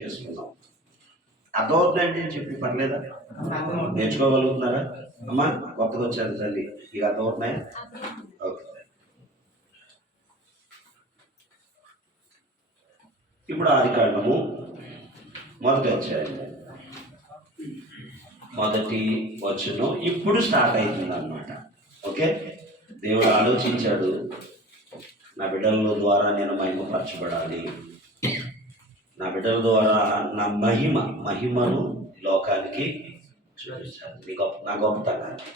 చేసుకున్నాం. అర్థమవుతుందండి అని చెప్పి పర్లేదా? నేర్చుకోగలుగుతున్నారా? అమ్మా కొత్తగా వచ్చారు తల్లి, ఇక అర్థమవుతున్నాయా? ఓకే. ఇప్పుడు ఆదికాండము మొదటి అధ్యాయము మొదటి వచనం ఇప్పుడు స్టార్ట్ అవుతుంది అన్నమాట. ఓకే, దేవుడు ఆలోచించాడు, నా బిడ్డల ద్వారా నేను మహిమపరచబడాలి, నా బిడ్డల ద్వారా నా మహిమను లోకానికి చూపించాలి, నా గొప్పతనాన్ని.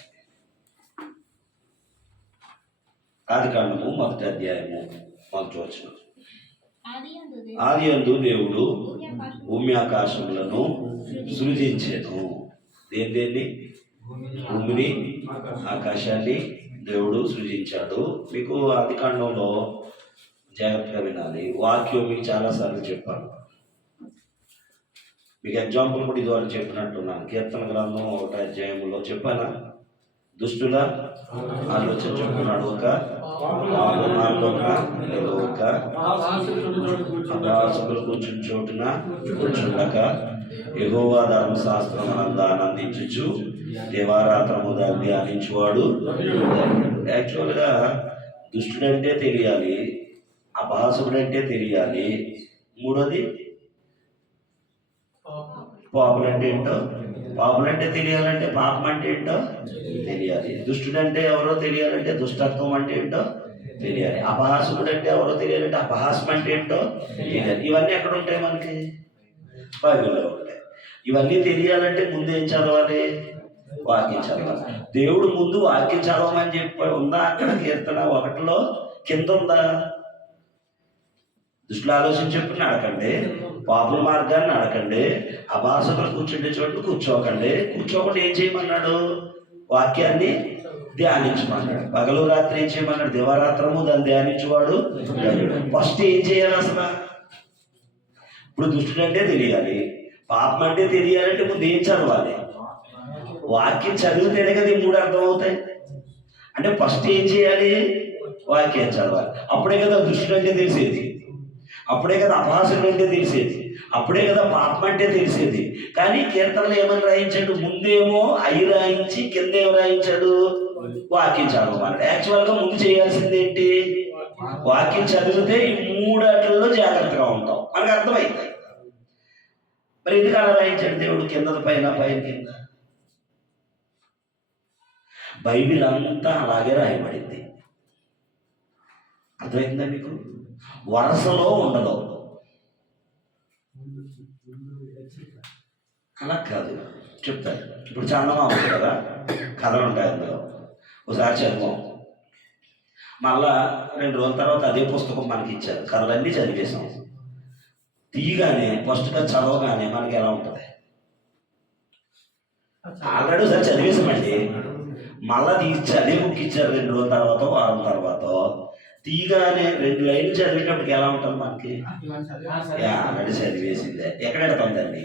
ఆదికాండము మొదటి అధ్యాయము మొదటి వచనం. ఆదియందు దేవుడు భూమి ఆకాశములను సృజించెను. దేన్ని? భూమిని ఆకాశాన్ని దేవుడు సృజించాడు. మీకు ఆదికాండంలో జాగ్రత్తగా వినాలి. వాక్యం మీకు చాలాసార్లు చెప్పాను. మీకు ఎగ్జాంపుల్ కూడా ఇదివరకు చెప్పినట్టున్నాను. కీర్తన గ్రంథం 1వ అధ్యాయంలో చెప్పానా? దుష్టుల ఆలోచన చెప్పుకున్నాడు, ఒక అభ్యాసకులు కూర్చుని చోటున కూర్చుండక యెహోవా ధర్మశాస్త్రం ఆనందించు దేవారాత్రము దాన్ని ధ్యానించువాడు. యాక్చువల్గా దుష్టుడంటే తెలియాలి, అపహాసకుడంటే తెలియాలి, మూడోది పాపులంటే ఏంటో, పాపులంటే తెలియాలంటే పాపం అంటే ఏంటో తెలియాలి, దుష్టుడంటే ఎవరో తెలియాలంటే దుష్టత్వం అంటే ఏంటో తెలియాలి, అపహాసకుడు అంటే ఎవరో తెలియాలంటే అపహాసం అంటే ఏంటో తెలియాలి. ఇవన్నీ ఎక్కడ ఉంటాయి? మనకి బైబిల్లో ఉంటాయి. ఇవన్నీ తెలియాలంటే ముందు ఏం చదవాలి? వాక్యం చదవాలి. దేవుడు ముందు వాక్యం చదవమని చెప్పి ఉందా? అక్కడ కీర్తన 1లో కింద ఉందా? దుష్టుల ఆలోచన చెప్పి నడకండి, పాపుల మార్గాన్ని నడకండి, అభాసకులు కూర్చుండే చోటు కూర్చోకండి, కూర్చోకుండా ఏం చేయమన్నాడు? వాక్యాన్ని ధ్యానించమన్నాడు. పగలు రాత్రి ఏం చేయమన్నాడు? దివారాత్రము దాన్ని ధ్యానించువాడు. ఫస్ట్ ఏం చేయాలి అసలు? ఇప్పుడు దుష్టుడంటే తెలియాలి, పాపం అంటే తెలియాలంటే ముందు ఏం చదవాలి? వాక్యం చదివితేనే కదా ఈ మూడు అర్థం అవుతాయి. అంటే ఫస్ట్ ఏం చేయాలి? వాక్యం చదవాలి. అప్పుడే కదా దుష్టుడు అంటే తెలిసేది, అప్పుడే కదా అపహాసుడు అంటే తెలిసేది, అప్పుడే కదా పాపం అంటే తెలిసేది. కానీ కీర్తనలు ఏమని రాయించాడు? ముందేమో అయి రాయించి కింద ఏం రాయించాడు? వాక్యం చదవమన్నాడు. యాక్చువల్గా ముందు చేయాల్సింది ఏంటి? వాక్యం చదివితే ఈ మూడాట్లలో జాగ్రత్తగా ఉంటాం, మనకు అర్థమైంది. మరి ఎందుకు అలా రాయించాడు దేవుడు? కింద పైన, పైన కింద. బైబిల్ అంతా అలాగే రాయబడింది. అర్థమైందా మీకు? వరుసలో ఉండదు, అలా కాదు. చెప్తాను. ఇప్పుడు చందమా ఉంది కదా, కథలు ఉంటాయి అందులో. ఒకసారి చదివాం, మళ్ళా 2 రోజుల తర్వాత అదే పుస్తకం మనకి ఇచ్చారు, కథలన్నీ చదివేశాం. తీయగానే ఫస్ట్గా చదవగానే మనకి ఎలా ఉంటుంది? ఆల్రెడీ ఒకసారి చదివేశామండి, మళ్ళా తీసి అదే బుక్ ఇచ్చారు 2 రోజుల తర్వాత, వారం తర్వాత. తీయగానే 2 లైన్లు చదివేటప్పటికి ఎలా ఉంటుంది మనకి? ఆల్రెడీ చదివేసిందే, ఎక్కడ పెడతాం దాన్ని?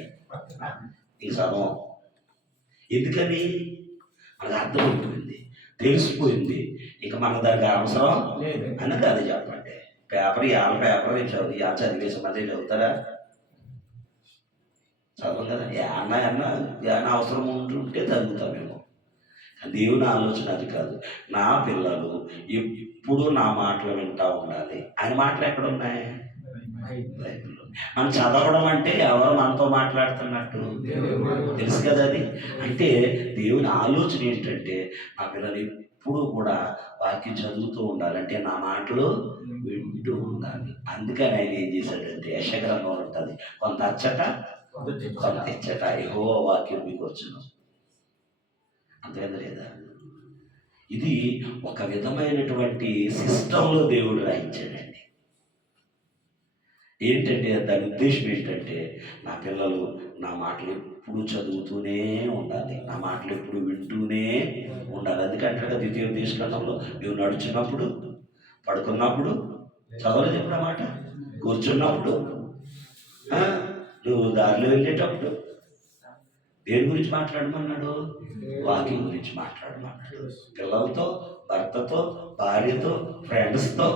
ఈ చదవం. ఎందుకని? మనకు అర్థమైపోయింది, తెలిసిపోయింది, ఇక మనకు దానికి అవసరం అన్నది. అది చెప్పండి. పేపర్ పేపర్ చదివేసి మధ్య చదువుతారా? చదవం కదా. ఏమన్నా అవసరం ఉంటుంటే చదువుతామేమో. దేవుని ఆలోచన అది కాదు. నా పిల్లలు ఎప్పుడు నా మాటలు వింటా ఉండాలి. ఆయన మాటలు ఎక్కడ ఉన్నాయి? బైబిల్లో. మనం చదవడం అంటే ఎవరు మనతో మాట్లాడుతున్నట్టు తెలుసు కదా. అది అంటే దేవుని ఆలోచన ఏంటంటే నా పిల్లలు ఎప్పుడు కూడా వాక్యం చదువుతూ ఉండాలంటే నా మాటలు వింటూ ఉండాలి. అందుకని ఆయన ఏం చేశాడంటే యెషయా ఉంటుంది, కొంత అచ్చట కొంత ఇచ్చట యెహోవా వాక్యం మీకు వచ్చును. అంతేదా లేదా? ఇది ఒక విధమైనటువంటి సిస్టంలో దేవుడు రాయించాడండి. ఏంటంటే దాని ఉద్దేశం ఏంటంటే నా పిల్లలు నా మాటలు ఎప్పుడు చదువుతూనే ఉండాలి, నా మాటలు ఎప్పుడు వింటూనే ఉండాలి. అందుకంటే కదా ద్వితీయోపదేశకాండంలో నువ్వు నడుచున్నప్పుడు, పడుకున్నప్పుడు చదవలేదు ఎప్పుడు ఆ మాట, కూర్చున్నప్పుడు, నువ్వు దారిలో వెళ్ళేటప్పుడు దేని గురించి మాట్లాడమన్నాడు? వాక్యం గురించి మాట్లాడమన్నాడు. పిల్లలతో, భర్తతో, భార్యతో, ఫ్రెండ్స్తో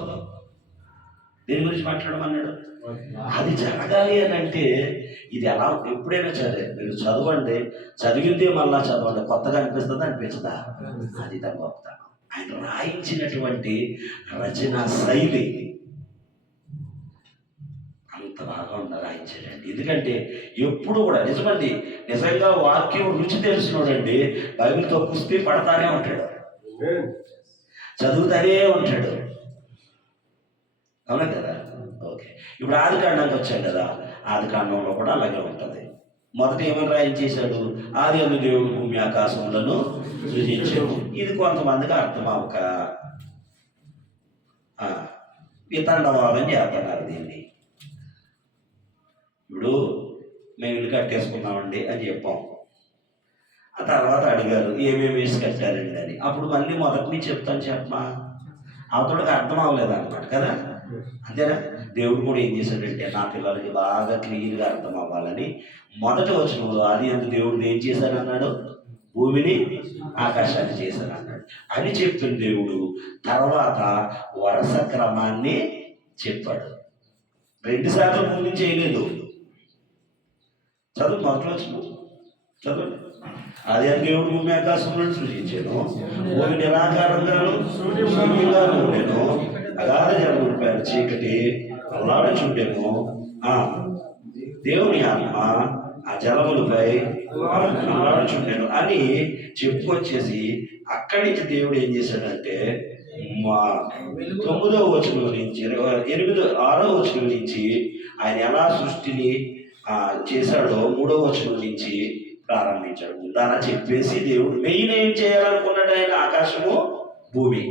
దేని గురించి మాట్లాడమన్నాడు? అది జరగాలి అని అంటే ఇది ఎలా, ఎప్పుడైనా సరే మీరు చదవండి, చదివిందే మళ్ళా చదవండి, కొత్తగా అనిపిస్తుందా అనిపించదా? అది దాని గొప్పతనం. ఆయన రాయించినటువంటి రచనా శైలి అంత బాగా రాయించాడండి. ఎందుకంటే ఎప్పుడు కూడా నిజమండి, నిజంగా వాక్యం రుచి తెలిసినోడండి బైబిల్తో కుస్తీ పడతానే ఉంటాడు, చదువుతానే ఉంటాడు. అవునా కదా? ఓకే, ఇప్పుడు ఆది కాండానికి వచ్చాం కదా, ఆది కాండంలో కూడా అలాగే ఉంటుంది. మొదట ఏమని రాయించేశాడు? ఆది అందు దేవుడు భూమి ఆకాశములను సృజించాడు. ఇది కొంతమందికి అర్థం అవ్వక వితండవాదం చేస్తున్నారు దీన్ని. ఇప్పుడు మేము ఇల్లు కట్టేసుకున్నామండి అని చెప్పాం. ఆ తర్వాత అడిగారు ఏమేమి వేసి కట్టారండి అని. అప్పుడు మళ్ళీ మొదటి నుంచి చెప్తాను చెప్పమా, అవతోడికి అర్థం అవ్వలేదు అన్నమాట కదా. అంతేనా? దేవుడు కూడా ఏం చేశాడంటే నా పిల్లలకి బాగా క్లియర్గా అర్థం అవ్వాలని మొదటి వచనంలో ఆది అందు దేవుడు ఏం చేశాడన్నాడు? భూమిని ఆకాశాన్ని చేశాడన్నాడు అని చెప్పిన దేవుడు తర్వాత వరుస క్రమాన్ని చెప్పాడు. 2 సార్లు భూమిని చేయలేదు. చదువు, మొదటి వచనం చదువు. ఆది అందు దేవుడు భూమి ఆకాశములను సృజించాను, భూమి నిరాకారంగాను శూన్యంగాను ఉండెను, అగాధ జలములపై చీకటి అల్లాడుచుండెను, దేవుని ఆత్మ ఆ జలములపై అల్లాడుచుండెను అని చెప్పుకొచ్చేసి అక్కడి నుంచి దేవుడు ఏం చేశాడంటే 9వ వచనం నుంచి 6వ వచనం నుంచి ఆయన ఎలా సృష్టిని చేశాడో 3వ వచనం నుంచి ప్రారంభించాడు. ముందారా చెప్పేసి దేవుడు మెయిన్ ఏం చేయాలనుకున్నాడు ఆయన? ఆకాశము భూమి.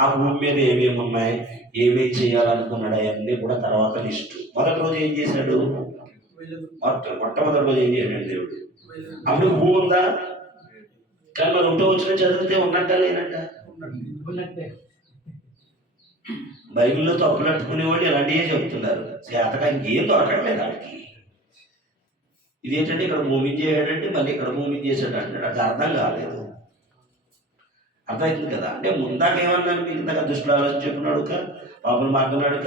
ఆ భూమి మీద ఏమేమి ఉన్నాయి, ఏమేమి చేయాలనుకున్నాడు అవన్నీ కూడా తర్వాత లిస్టు. మొదటి రోజు ఏం చేశాడు? మొట్టమొదటి రోజు ఏం చేశాడు దేవుడు? అప్పుడు భూమి ఉందా? కానీ మనం 1వ వచనం చదివితే ఉన్నట్ట లేనట్ట? బైబిల్లో తప్పులట్టుకునేవాళ్ళు ఇలాంటివే చెప్తున్నారు. చేతగా ఇంకేం దొరకట్లేదు వాడికి. ఇదేంటంటే ఇక్కడ భూమి చేయడంటే మళ్ళీ ఇక్కడ భూమి చేశాడు అంటాడు. అది అర్థం కాలేదు. అర్థమవుతుంది కదా? అంటే ముందాక ఏమన్నాడు? మీకు ఇంతగా దుష్టులు ఆలోచన చెప్పినాడు, పాపలు మాట్లాడు,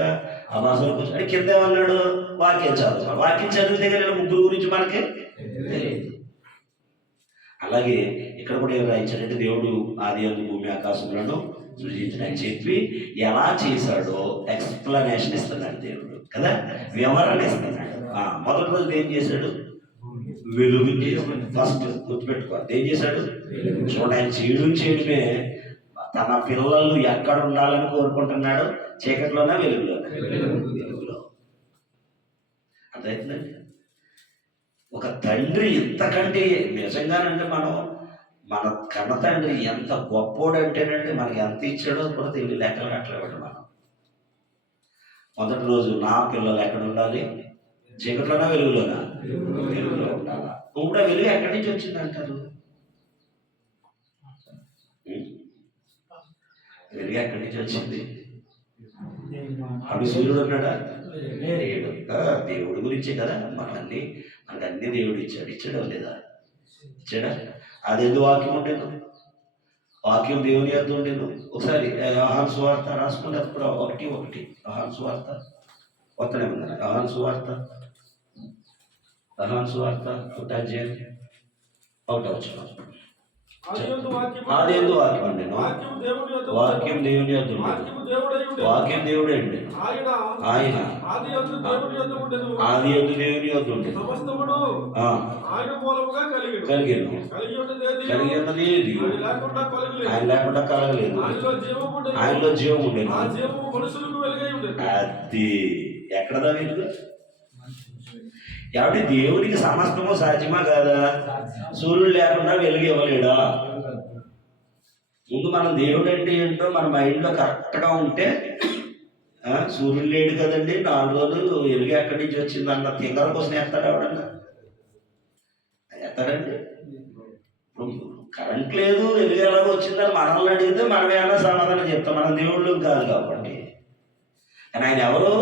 ఆ భాషలో కూర్చొని కింద ఏమన్నాడు? వాక్యం చదువుతాడు. వాక్యం చదివితే కానీ ముగ్గురు గురించి మనకి తెలియదు. అలాగే ఇక్కడ కూడా ఏం రాయించాడంటే దేవుడు ఆది అందు భూమి ఆకాశములను సృజించడని చెప్పి ఎలా చేశాడో ఎక్స్ప్లెనేషన్ ఇస్తున్నాడు దేవుడు కదా, వివరణ ఇస్తున్నాడు. మొదటి రోజు ఏం చేశాడు? వెలుగు చేశాడు. ఫస్ట్ గుర్తుపెట్టుకోవాలి, ఏం చేశాడు? చూడండి, ఆయన చేయడమే తన పిల్లలు ఎక్కడ ఉండాలని కోరుకుంటున్నాడు? చీకట్లోనా వెలుగులోనా? వెలుగులో. అర్థమవుతుందండి. ఒక తండ్రి ఇంతకంటే నిజంగానంటే మన కన్న తండ్రి ఎంత గొప్పోడంటేనండి మనకి ఎంత ఇచ్చాడో కూడా తెలియ లెక్కలు కట్టలేవాడు. మనం మొదటి రోజు నా పిల్లలు ఎక్కడ ఉండాలి? చీకట్లోనా వెలుగులోనా? వెలుగులో ఉండాలా. ఇప్పుడు వెలుగు ఎక్కడి నుంచి వచ్చింది అంటారు? వెలుగు ఎక్కడి నుంచి వచ్చింది? అప్పుడు సూర్యుడు ఉన్నాడా? లేడు. దేవుడి గురించే కదా మనకి అన్ని దేవుడు ఇచ్చాడా లేదా? ఇచ్చాడా? అదేందు వాక్యం ఉండేది, వాక్యం దేవుని యొక్క ఉండేది. ఒకసారి యోహాను సువార్త రాసుకుంటే అప్పుడు 1:1 యోహాను సువార్త కొత్తనే ఉందా? యోహాను సువార్త 1వ అధ్యాయం 1వ వచనం. ఆదియందు వాక్యం ఉండెను, వాక్యం దేవుని యొద్ద ఉండెను, వాక్యం దేవుడే ఉండెను, ఆయన ఆది యందు దేవుని యొద్ద ఉండెను, కలిగెను, కలిగి ఉన్నది ఏది ఆయన లేకుండా కలగలేదు, ఆయనలో జీవం ఉండేను. అది ఎక్కడదా వెలుగు? కాబట్టి దేవుడికి సమస్తము సాధ్యమా కాదా? సూర్యుడు లేకుండా వెలుగు ఇవ్వలేడా? ముందు మనం దేవుడు అంటే ఏంటో మన మైండ్లో కరెక్ట్గా ఉంటే, సూర్యుడు లేడు కదండి 4 రోజులు వెలుగు ఎక్కడి నుంచి వచ్చింది అన్న తింగర కోసం ఎత్తాడు ఎవడన్నా? ఎత్తాడండి? ఇప్పుడు కరెంట్ లేదు, వెలుగు ఎలాగో వచ్చిందని మనల్ని అడిగితే మనం ఏమైనా సమాధానం చెప్తాం, మన దేవుళ్ళు కాదు కాబట్టి. కానీ ఆయన ఎవరు?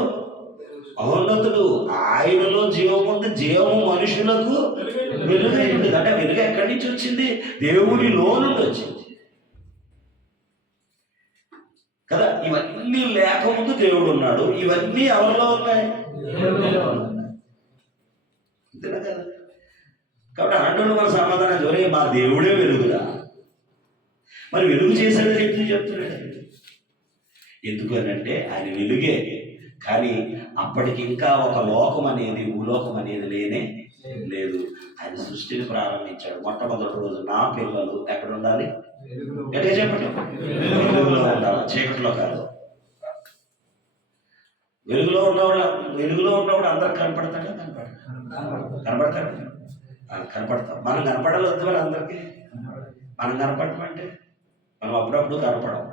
మహోన్నతుడు. ఆయనలో జీవం ఉంది, జీవము మనుషులకు వెలుగై ఉంది. అంటే వెలుగు ఎక్కడి నుంచి వచ్చింది? దేవుడిలో నుండి వచ్చింది కదా. ఇవన్నీ ఇవన్నీ లేకముందు దేవుడు ఉన్నాడు, ఇవన్నీ ఎవరిలో ఉన్నాయి? అంతేనా కదా? కాబట్టి ఆటోళ్ళు మన సమాధానం జోరే మా దేవుడే వెలుగురా. మరి వెలుగు చేశాడని ఎందుకు చెప్తున్నాడు? ఎందుకు అని అంటే ఆయన వెలుగే, కానీ అప్పటికి ఇంకా ఒక లోకం అనేది, భూలోకం అనేది లేనే లేదు. ఆయన సృష్టిని ప్రారంభించాడు. మొట్టమొదటి రోజు నా పిల్లలు ఎక్కడ ఉండాలి? ఎట్లా చెప్పండి? వెలుగులో ఉండాలి, చీకట్లో కాదు. వెలుగులో ఉన్నవాడు అందరికి కనపడతాడా? కనపడతాడు. కనపడతాం. మనం కనపడాలి వద్దు మరి అందరికీ. మనం కనపడమంటే మనం అప్పుడప్పుడు కనపడం.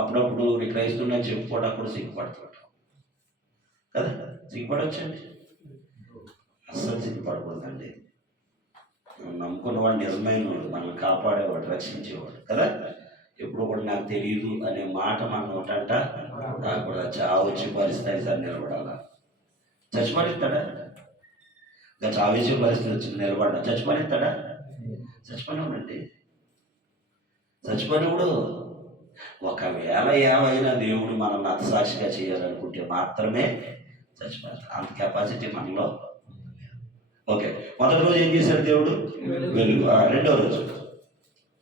అప్పుడప్పుడు నీ క్రైస్తవుని చెప్పుకోవడం సిగ్గుపడుతుంటాం కదా. సిగ్గుపడవచ్చండి? అస్సలు సిగ్గుపడకూడదండి. నమ్ముకున్నవాడు నిజమైన వాడు, మనల్ని కాపాడేవాడు, రక్షించేవాడు కదా. ఎప్పుడు కూడా నాకు తెలియదు అనే మాట మన నోటంట నాకు కూడా చావచ్చి పరిస్థితి సార్ నిలబడాలా. చచ్చిపడిస్తాడా? ఇంకా చావచ్చి పరిస్థితి వచ్చింది, నిలబడ్డా చచ్చిపడిస్తాడా? చచ్చిపోయినాడండి. చచ్చిపోయినప్పుడు ఒకవేళ ఏమైనా దేవుడు మనల్ని అతసాక్షిగా చేయాలనుకుంటే మాత్రమే చచ్చిపోతాడు. అంత కెపాసిటీ మనలో. ఓకే, మొదటి రోజు ఏం చేశాడు దేవుడు? వెలుగు. రెండో రోజు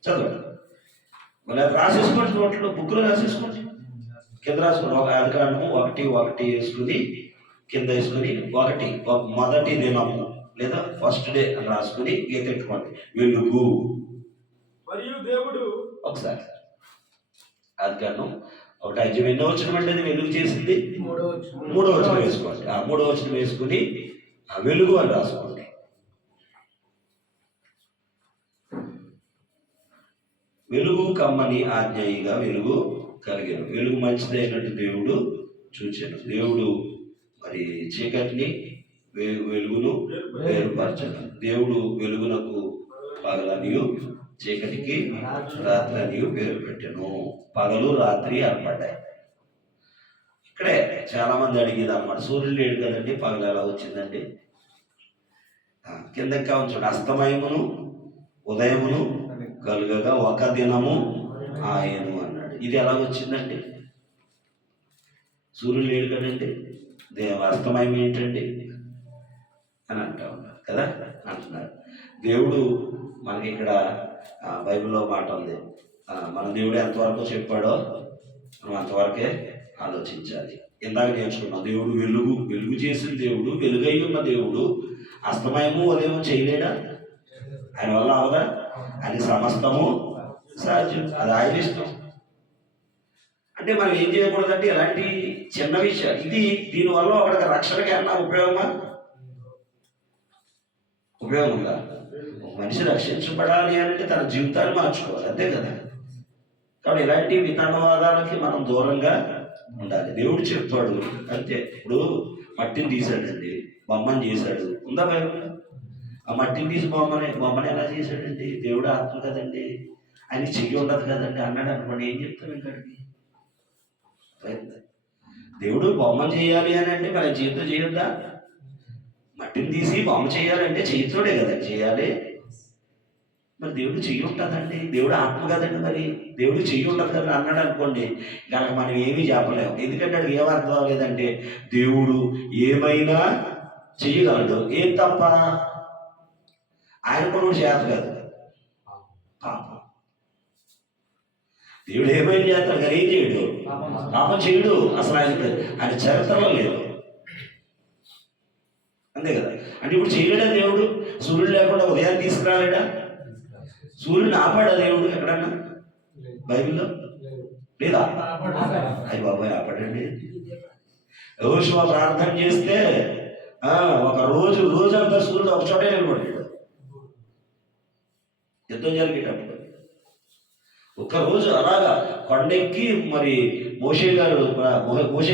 చదవండి, రాసేసుకోండి, నోట్లో బుక్లో రాసేసుకోండి, కింద రాసుకోండి. ఒక ఆదికాండము 1:1 వేసుకుని కింద వేసుకుని మొదటి దినము లేదా ఫస్ట్ డే అని రాసుకుని గీతెట్టుకోండి. వెలుగు మరియు దేవుడు. ఒకసారి ఆదికాండం 1:5 ఎన్నో వచనం అంటే అది వెలుగు చేసింది? 3వ వచనం వేసుకోండి. 3వ వచనం వేసుకుని వెలుగు అని రాసుకోండి. వెలుగు కమ్మని ఆజ్ఞయిగా వెలుగు కలిగాను. వెలుగు మంచిదైనట్టు దేవుడు చూచాను. దేవుడు మరి చీకటిని వెలుగును వేరుపరచను. దేవుడు వెలుగునకు పగలనియు చీకటికి రాత్రి అనియు పేరు పెట్టాను. పగలు రాత్రి అనపడ్డాయి. ఇక్కడే చాలా మంది అడిగేది అనమాట, సూర్యుడు లేడు కదండి, పగలు ఎలా వచ్చిందండి? కింద ఇంకా ఉంచండి. అస్తమయమును ఉదయమును కలుగగా ఒక దినము ఆయను అన్నాడు. ఇది ఎలా వచ్చిందండి? సూర్యుడు లేడు కదండి, అస్తమయం ఏంటండి అని అంటా ఉన్నారు కదా, అంటున్నారు. దేవుడు మనకి ఇక్కడ బైబిల్లో మాట ఉంది, మన దేవుడు ఎంతవరకు చెప్పాడో మనం అంతవరకే ఆలోచించాలి. ఇందాక నేర్చుకున్నాం, దేవుడు వెలుగు చేసిన దేవుడు, వెలుగై ఉన్న దేవుడు అస్తమయము ఉదయం చేయలేడా? ఆయన వల్ల అవదా? ఆయన సమస్తము సాధ్యం, అది ఆయన ఇష్టం. అంటే మనం ఏం చేయకూడదంటే ఇలాంటి చిన్న విషయం ఇది, దీనివల్ల ఒకరికి రక్షణకి అన్న ఉపయోగం ఉందా? ఒక మనిషి రక్షించబడాలి అంటే తన జీవితాన్ని మార్చుకోవాలి, అంతే కదా. కాబట్టి ఇలాంటి విధానవాదాలకి మనం దూరంగా ఉండాలి. దేవుడు చెప్పాడు అంతే. ఇప్పుడు మట్టిని తీసాడండి, బొమ్మని చేశాడు, ఉందా బైబిల్? ఆ మట్టిని తీసి బొమ్మని ఎలా చేశాడండి? దేవుడు ఆత్మ కదండి, ఆయన చెయ్యి ఉండదు కదండి అన్నాడు అనుకోండి, ఏం చెప్తాం ఇక్కడికి? దేవుడు బొమ్మను చేయాలి అని అంటే మరి చేతితో చేయొద్దా? మట్టిని తీసి బొమ్మ చేయాలంటే చేతితోడే కదండి చేయాలి. మరి దేవుడు చెయ్యి ఉంటుందండి, దేవుడు ఆత్మ కదండి, మరి దేవుడు చెయ్యి ఉండదు కదా అన్నాడు అనుకోండి, కనుక మనం ఏమీ చెప్పలేము. ఎందుకంటే అడిగి ఏమర్థం అవ్వలేదంటే దేవుడు ఏమైనా చెయ్యగలడు, ఏం తప్ప ఆయన కూడా చేత కాదు పాపం. దేవుడు ఏమైనా చేస్తాడు కానీ ఏం చేయడు, పాపం చేయడు. అసలు ఆయన చరిత్రలో లేదు, అంతే కదా. అంటే ఇప్పుడు చేయలేడా దేవుడు? సూర్యుడు లేకుండా ఉదయాన్ని తీసుకురాలేడా? సూర్యుడిని ఆపాడా దేవుడు ఎక్కడన్నా బైబిల్లో? లేదా? అయ్యి బాబాయ్ ఆపాడండి. యెహోషువ ప్రార్థన చేస్తే ఒక రోజంతా సూర్యుడు ఒక చోటే నిలబడ్డాడు. యుద్ధం జరిగేటప్పుడు ఒక్కరోజు అలాగా కొండెక్కి మరి మోషే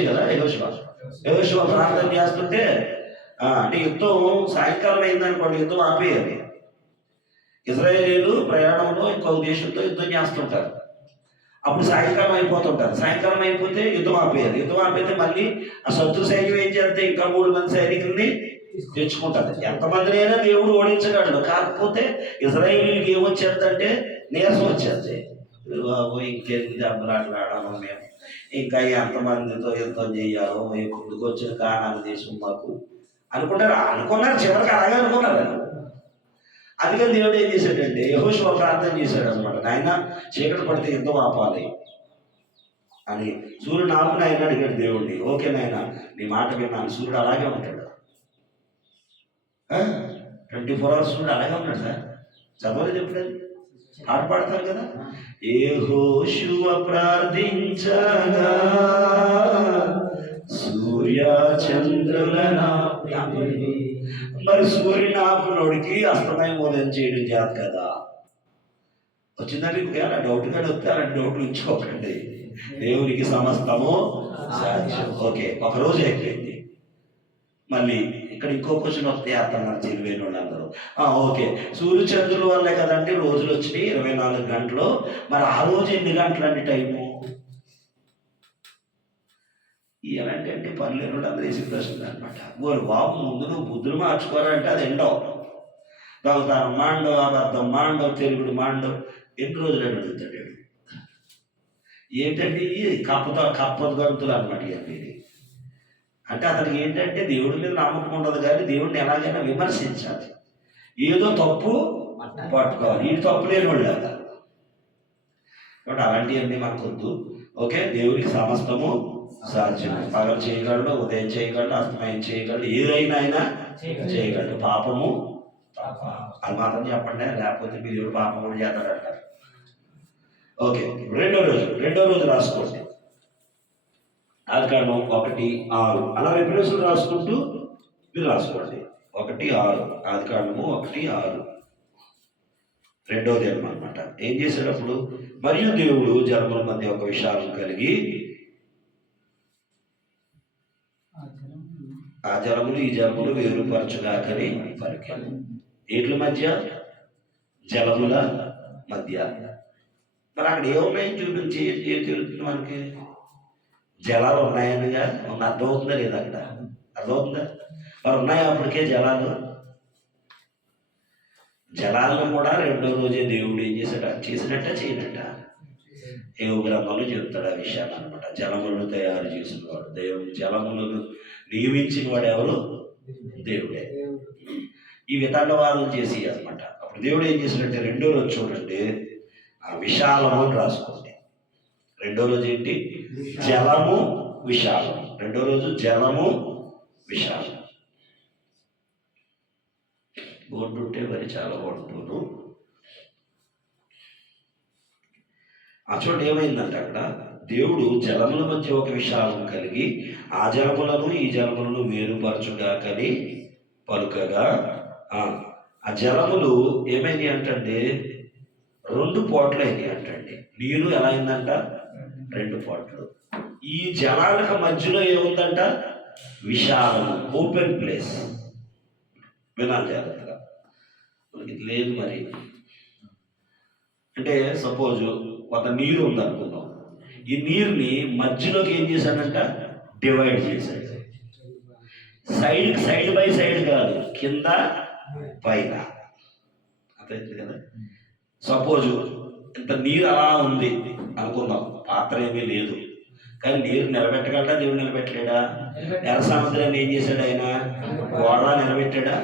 కదా యెహోషువ ప్రార్థన చేస్తుంటే అంటే యుద్ధం సాయంకాలం అయిందనుకోండి, యుద్ధం ఆపేయాలి. ఇజ్రాయేలీలు ప్రయాణంలో ఇంకొక దేశంతో యుద్ధం చేస్తుంటారు. అప్పుడు సాయంకాలం అయిపోతుంటారు. సాయంకాలం అయిపోతే యుద్ధం ఆపేయాలి. యుద్ధం ఆపేస్తే మళ్ళీ ఆ శత్రు సైన్యం ఏం చేస్తే ఇంకా 3 మంది సైనికుల్ని తెచ్చుకుంటారు. ఎంతమందినైనా దేవుడు ఓడించగలడు. కాకపోతే ఇజ్రాయేలీలకి ఏమొచ్చేద్దంటే నీరసం వచ్చేది. బాబు ఇంకెన్ని దెబ్బలాడలాడాము మేము, ఇంకా ఎంతమందితో యుద్ధం చేయాలో ముందుకు వచ్చిన కానాలు దేశం మాకు అనుకున్నారు చివరికి అలాగే అనుకున్నారు. అందుకని దేవుడు ఏం చేశాడంటే యెహోషువ ప్రార్థన చేశాడు అనమాట, నాయన చీకటి పడితే యుద్ధం ఆపాలి అని. సూర్యుడు ఆపుని ఆయన అడిగాడు దేవుడిని. ఓకే నాయన నీ మాట విన్నాను. సూర్యుడు అలాగే ఉంటాడు, 24 hours సూర్యుడు అలాగే ఉన్నాడు సార్. చదవలేదు ఎప్పుడది ఆట పాడతారు కదా, యెహోషువ ప్రార్థించగా సూర్య చంద్రులనా. మరి సూర్యుని ఆపునోడికి అస్తమయం ఉదయం చేయడం చేత కదా. వచ్చిందండి అలా డౌట్ కానీ వస్తే అలాంటి డౌట్లు ఇచ్చుకోకండి. దేవునికి సమస్తము సాధ్యం. ఓకే, ఒకరోజు అయిపోయింది. మళ్ళీ ఇక్కడ ఇంకో క్వశ్చన్ వస్తే అర్థన్నారు తెలివైన వాళ్ళందరూ. ఓకే, సూర్య చంద్రుల వల్లే కదండి రోజులు వచ్చినాయి 24 గంటలు. మరి ఆ రోజు ఎన్ని గంటలు అండి టైము? ఎలాంటి అంటే పర్లేరు అందరూ వేసి ప్రశ్న అనమాట. ఓరు బాబు ముందు నువ్వు బుద్ధులు మార్చుకోవాలంటే అది ఎండో దొంగతనం మాండో, అబద్ధం మాండో, తెలుగుడు మాండో, ఎన్ని రోజులు అని అడుగుతాడు. ఏంటంటే కప్పదు గంతులు అనమాట. ఇవన్నీ అంటే అతనికి ఏంటంటే దేవుడి మీద నమ్మకం ఉండదు, కానీ దేవుడిని ఎలాగైనా విమర్శించాలి, ఏదో తప్పు పట్టుకోవాలి. ఈ తప్పు లేని వాళ్ళు కదా. కాబట్టి అలాంటివన్నీ మనకు వద్దు. ఓకే, దేవుడికి సమస్తము సాధ్యం. పగలు చేయగలడు, ఉదయం చేయగలడు, అస్తమయం చేయగలడు, ఏదైనా అయినా చేయగలడు. పాపము అది మాత్రం చెప్పండి, లేకపోతే మీ దేవుడు పాపం కూడా చేస్తాడంటారు. ఓకే, రెండో రోజు రాసుకోండి. ఆదికాండం 1:6 అలా రిఫరెన్స్లు రాసుకుంటూ మీరు రాసుకోండి. 1:6 ఆదికాండము 1:6 రెండో దినం అనమాట. ఏం చేసేటప్పుడు మరియు దేవుడు జలముల మధ్య ఒక విశాలం కలిగి ఆ జలములు ఈ జలములు వేరుపరచుగాకని పలికాను. ఏట్ల మధ్య? జలముల మధ్య. మరి అక్కడ ఏమున్నాయని చూపించి ఏం తెలుస్తుంది మనకి? జలాలు ఉన్నాయనిగా అర్థమవుతుందా లేదా? అక్కడ అర్థమవుతుందా? మరి ఉన్నాయా అప్పటికే జలాలు? జలాలను కూడా రెండో రోజే దేవుడు ఏం చేసినట్ట చేయనట్ట యోగ గ్రంథంలో చెప్తాడు ఆ విషయాన్ని అనమాట. జలములను తయారు చేసినవాడు దేవుడు, జలములను నియమించిన వాడు ఎవరు? దేవుడే. ఈ వితండవాదం చేసి అనమాట. అప్పుడు దేవుడు ఏం చేసినట్టే రెండో రోజు చూడండి, ఆ విశాలము అని రాసుకోండి. రెండో రోజు ఏంటి? జలము విశాలం. రెండో రోజు జలము విశాలం. బోర్డు ఉంటే మరి చాలా బాగుంటున్నాను. చూడండి ఏమైందంటే అక్కడ దేవుడు జలముల మధ్య ఒక విశాలం కలిగి ఆ జలములను ఈ జలములను వేరుపరచుగాకని పలుకగా ఆ జలములు ఏమైంది అంటే 2 పోట్లు అయినాయి అంటండి. నీరు ఎలా అయిందంట? 2 పోట్లు. ఈ జలాలకు మధ్యలో ఏముందంట? విశాలము, ఓపెన్ ప్లేస్. వినాలి జాగ్రత్తగా, మనకి లేదు మరి. అంటే సపోజ్ ఒక నీరు ఉందనుకుందాం. ఈ నీరుని మధ్యలోకి ఏం చేశాడంట? డివైడ్ చేశాడు. సైడ్ బై సైడ్ కాదు, కింద పైన. అర్థమైంది కదా? సపోజు ఇంత నీరు అలా ఉంది అనుకుందాం, పాత్ర ఏమీ లేదు, కానీ నీరు నిలబెట్టగలడా? దేవుడు నిలబెట్టలేడా? ఎర్ర సముద్రాన్ని ఏం చేశాడు ఆయన? గోడ నిలబెట్టాడా?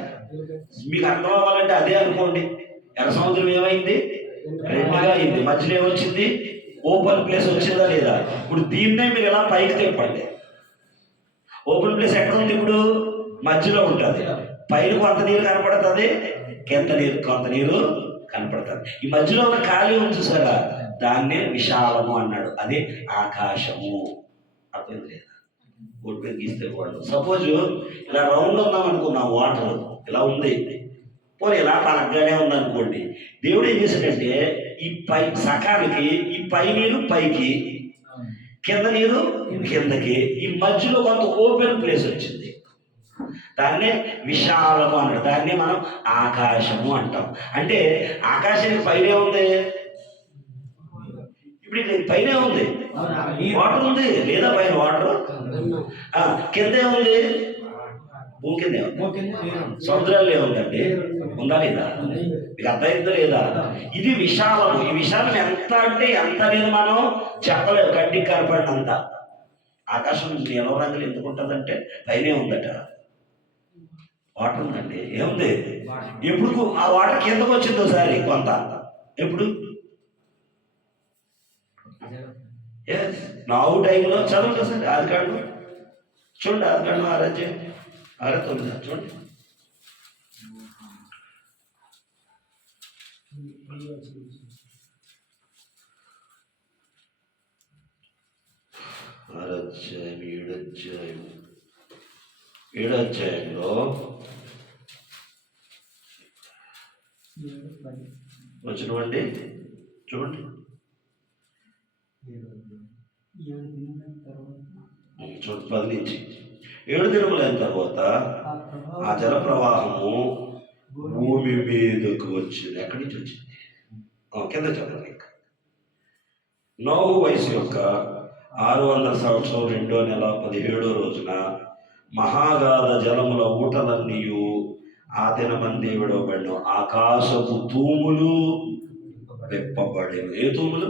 మీకు అర్థం అవ్వాలంటే అదే అనుకోండి. ఎర్ర సముద్రం ఏమైంది? 2గా అయింది. మధ్యలో ఏమొచ్చింది? ఓపెన్ ప్లేస్ వచ్చిందా లేదా? ఇప్పుడు దీన్నే మీరు ఎలా పైకి తెప్పండి. ఓపెన్ ప్లేస్ ఎక్కడ ఉంది? ఇప్పుడు మధ్యలో ఉంటుంది. పైన కొంత నీరు కనపడుతుంది, కింద కొంత నీరు కనపడుతుంది. ఈ మధ్యలో ఒక ఖాళీ ఉంది చూసారా, దాన్నే విశాలము అన్నాడు. అదే ఆకాశము. అర్థం లేదా? ఓటు మీద గీస్తే వాళ్ళు సపోజ్ ఇలా రౌండ్ ఉందాం అనుకున్నాం, వాటర్ ఇలా ఉంది, పోనీ ఇలా పలగ్గానే ఉందనుకోండి. దేవుడు ఏం చేశాడంటే ఈ పై సకానికి ఈ పై నీరు పైకి, కింద నీరు కిందకి, ఈ మధ్యలో కొంత ఓపెన్ ప్లేస్ వచ్చింది. దాన్నే విశాలము అన్నాడు. దాన్నే మనం ఆకాశము అంటాం. అంటే ఆకాశానికి పైనే ఉంది, ఇప్పుడు ఇక్కడ పైనే ఉంది, వాటర్ ఉంది లేదా? పైన వాటర్, కింద ఏముంది? భూమి కింద ఏముంది? సముద్రాల్లో ఏముందండి? ఉందా లేదా? మీకు అర్థమైందా లేదా? ఇది విశాలము. ఈ విశాలం ఎంత అంటే ఎంత అనేది మనం చెప్పలేము, కంటికి కనపడినంత. ఆకాశం నీలం రంగులు ఎందుకు ఉంటుందంటే పైనే ఉందట, వాటర్ ఉందండి. ఏముంది? ఎప్పుడు ఆ వాటర్ కిందకు వచ్చింది ఒకసారి కొంత, ఎప్పుడు నావు టైంలో చదవండి సార్. ఆదికాండం చూడండి, ఆదికాండం 6:9 చూడండి. ఏడో అధ్యాయంలో వచ్చినవండి చూడండి. చూడండి 10 నుంచి. 7 దినములైన తర్వాత ఆ జల ప్రవాహము భూమి మీదకు వచ్చింది. ఎక్కడి నుంచి వచ్చింది? కింద చదవండి. నోహు వయసు యొక్క 600 సంవత్సరం 2వ నెల 17వ రోజున మహాగాధ జలముల ఊటలన్నీయు ఆ దినమంది విడవబడిన ఆకాశపు తూములు విప్పబడేను. ఏ తూములు?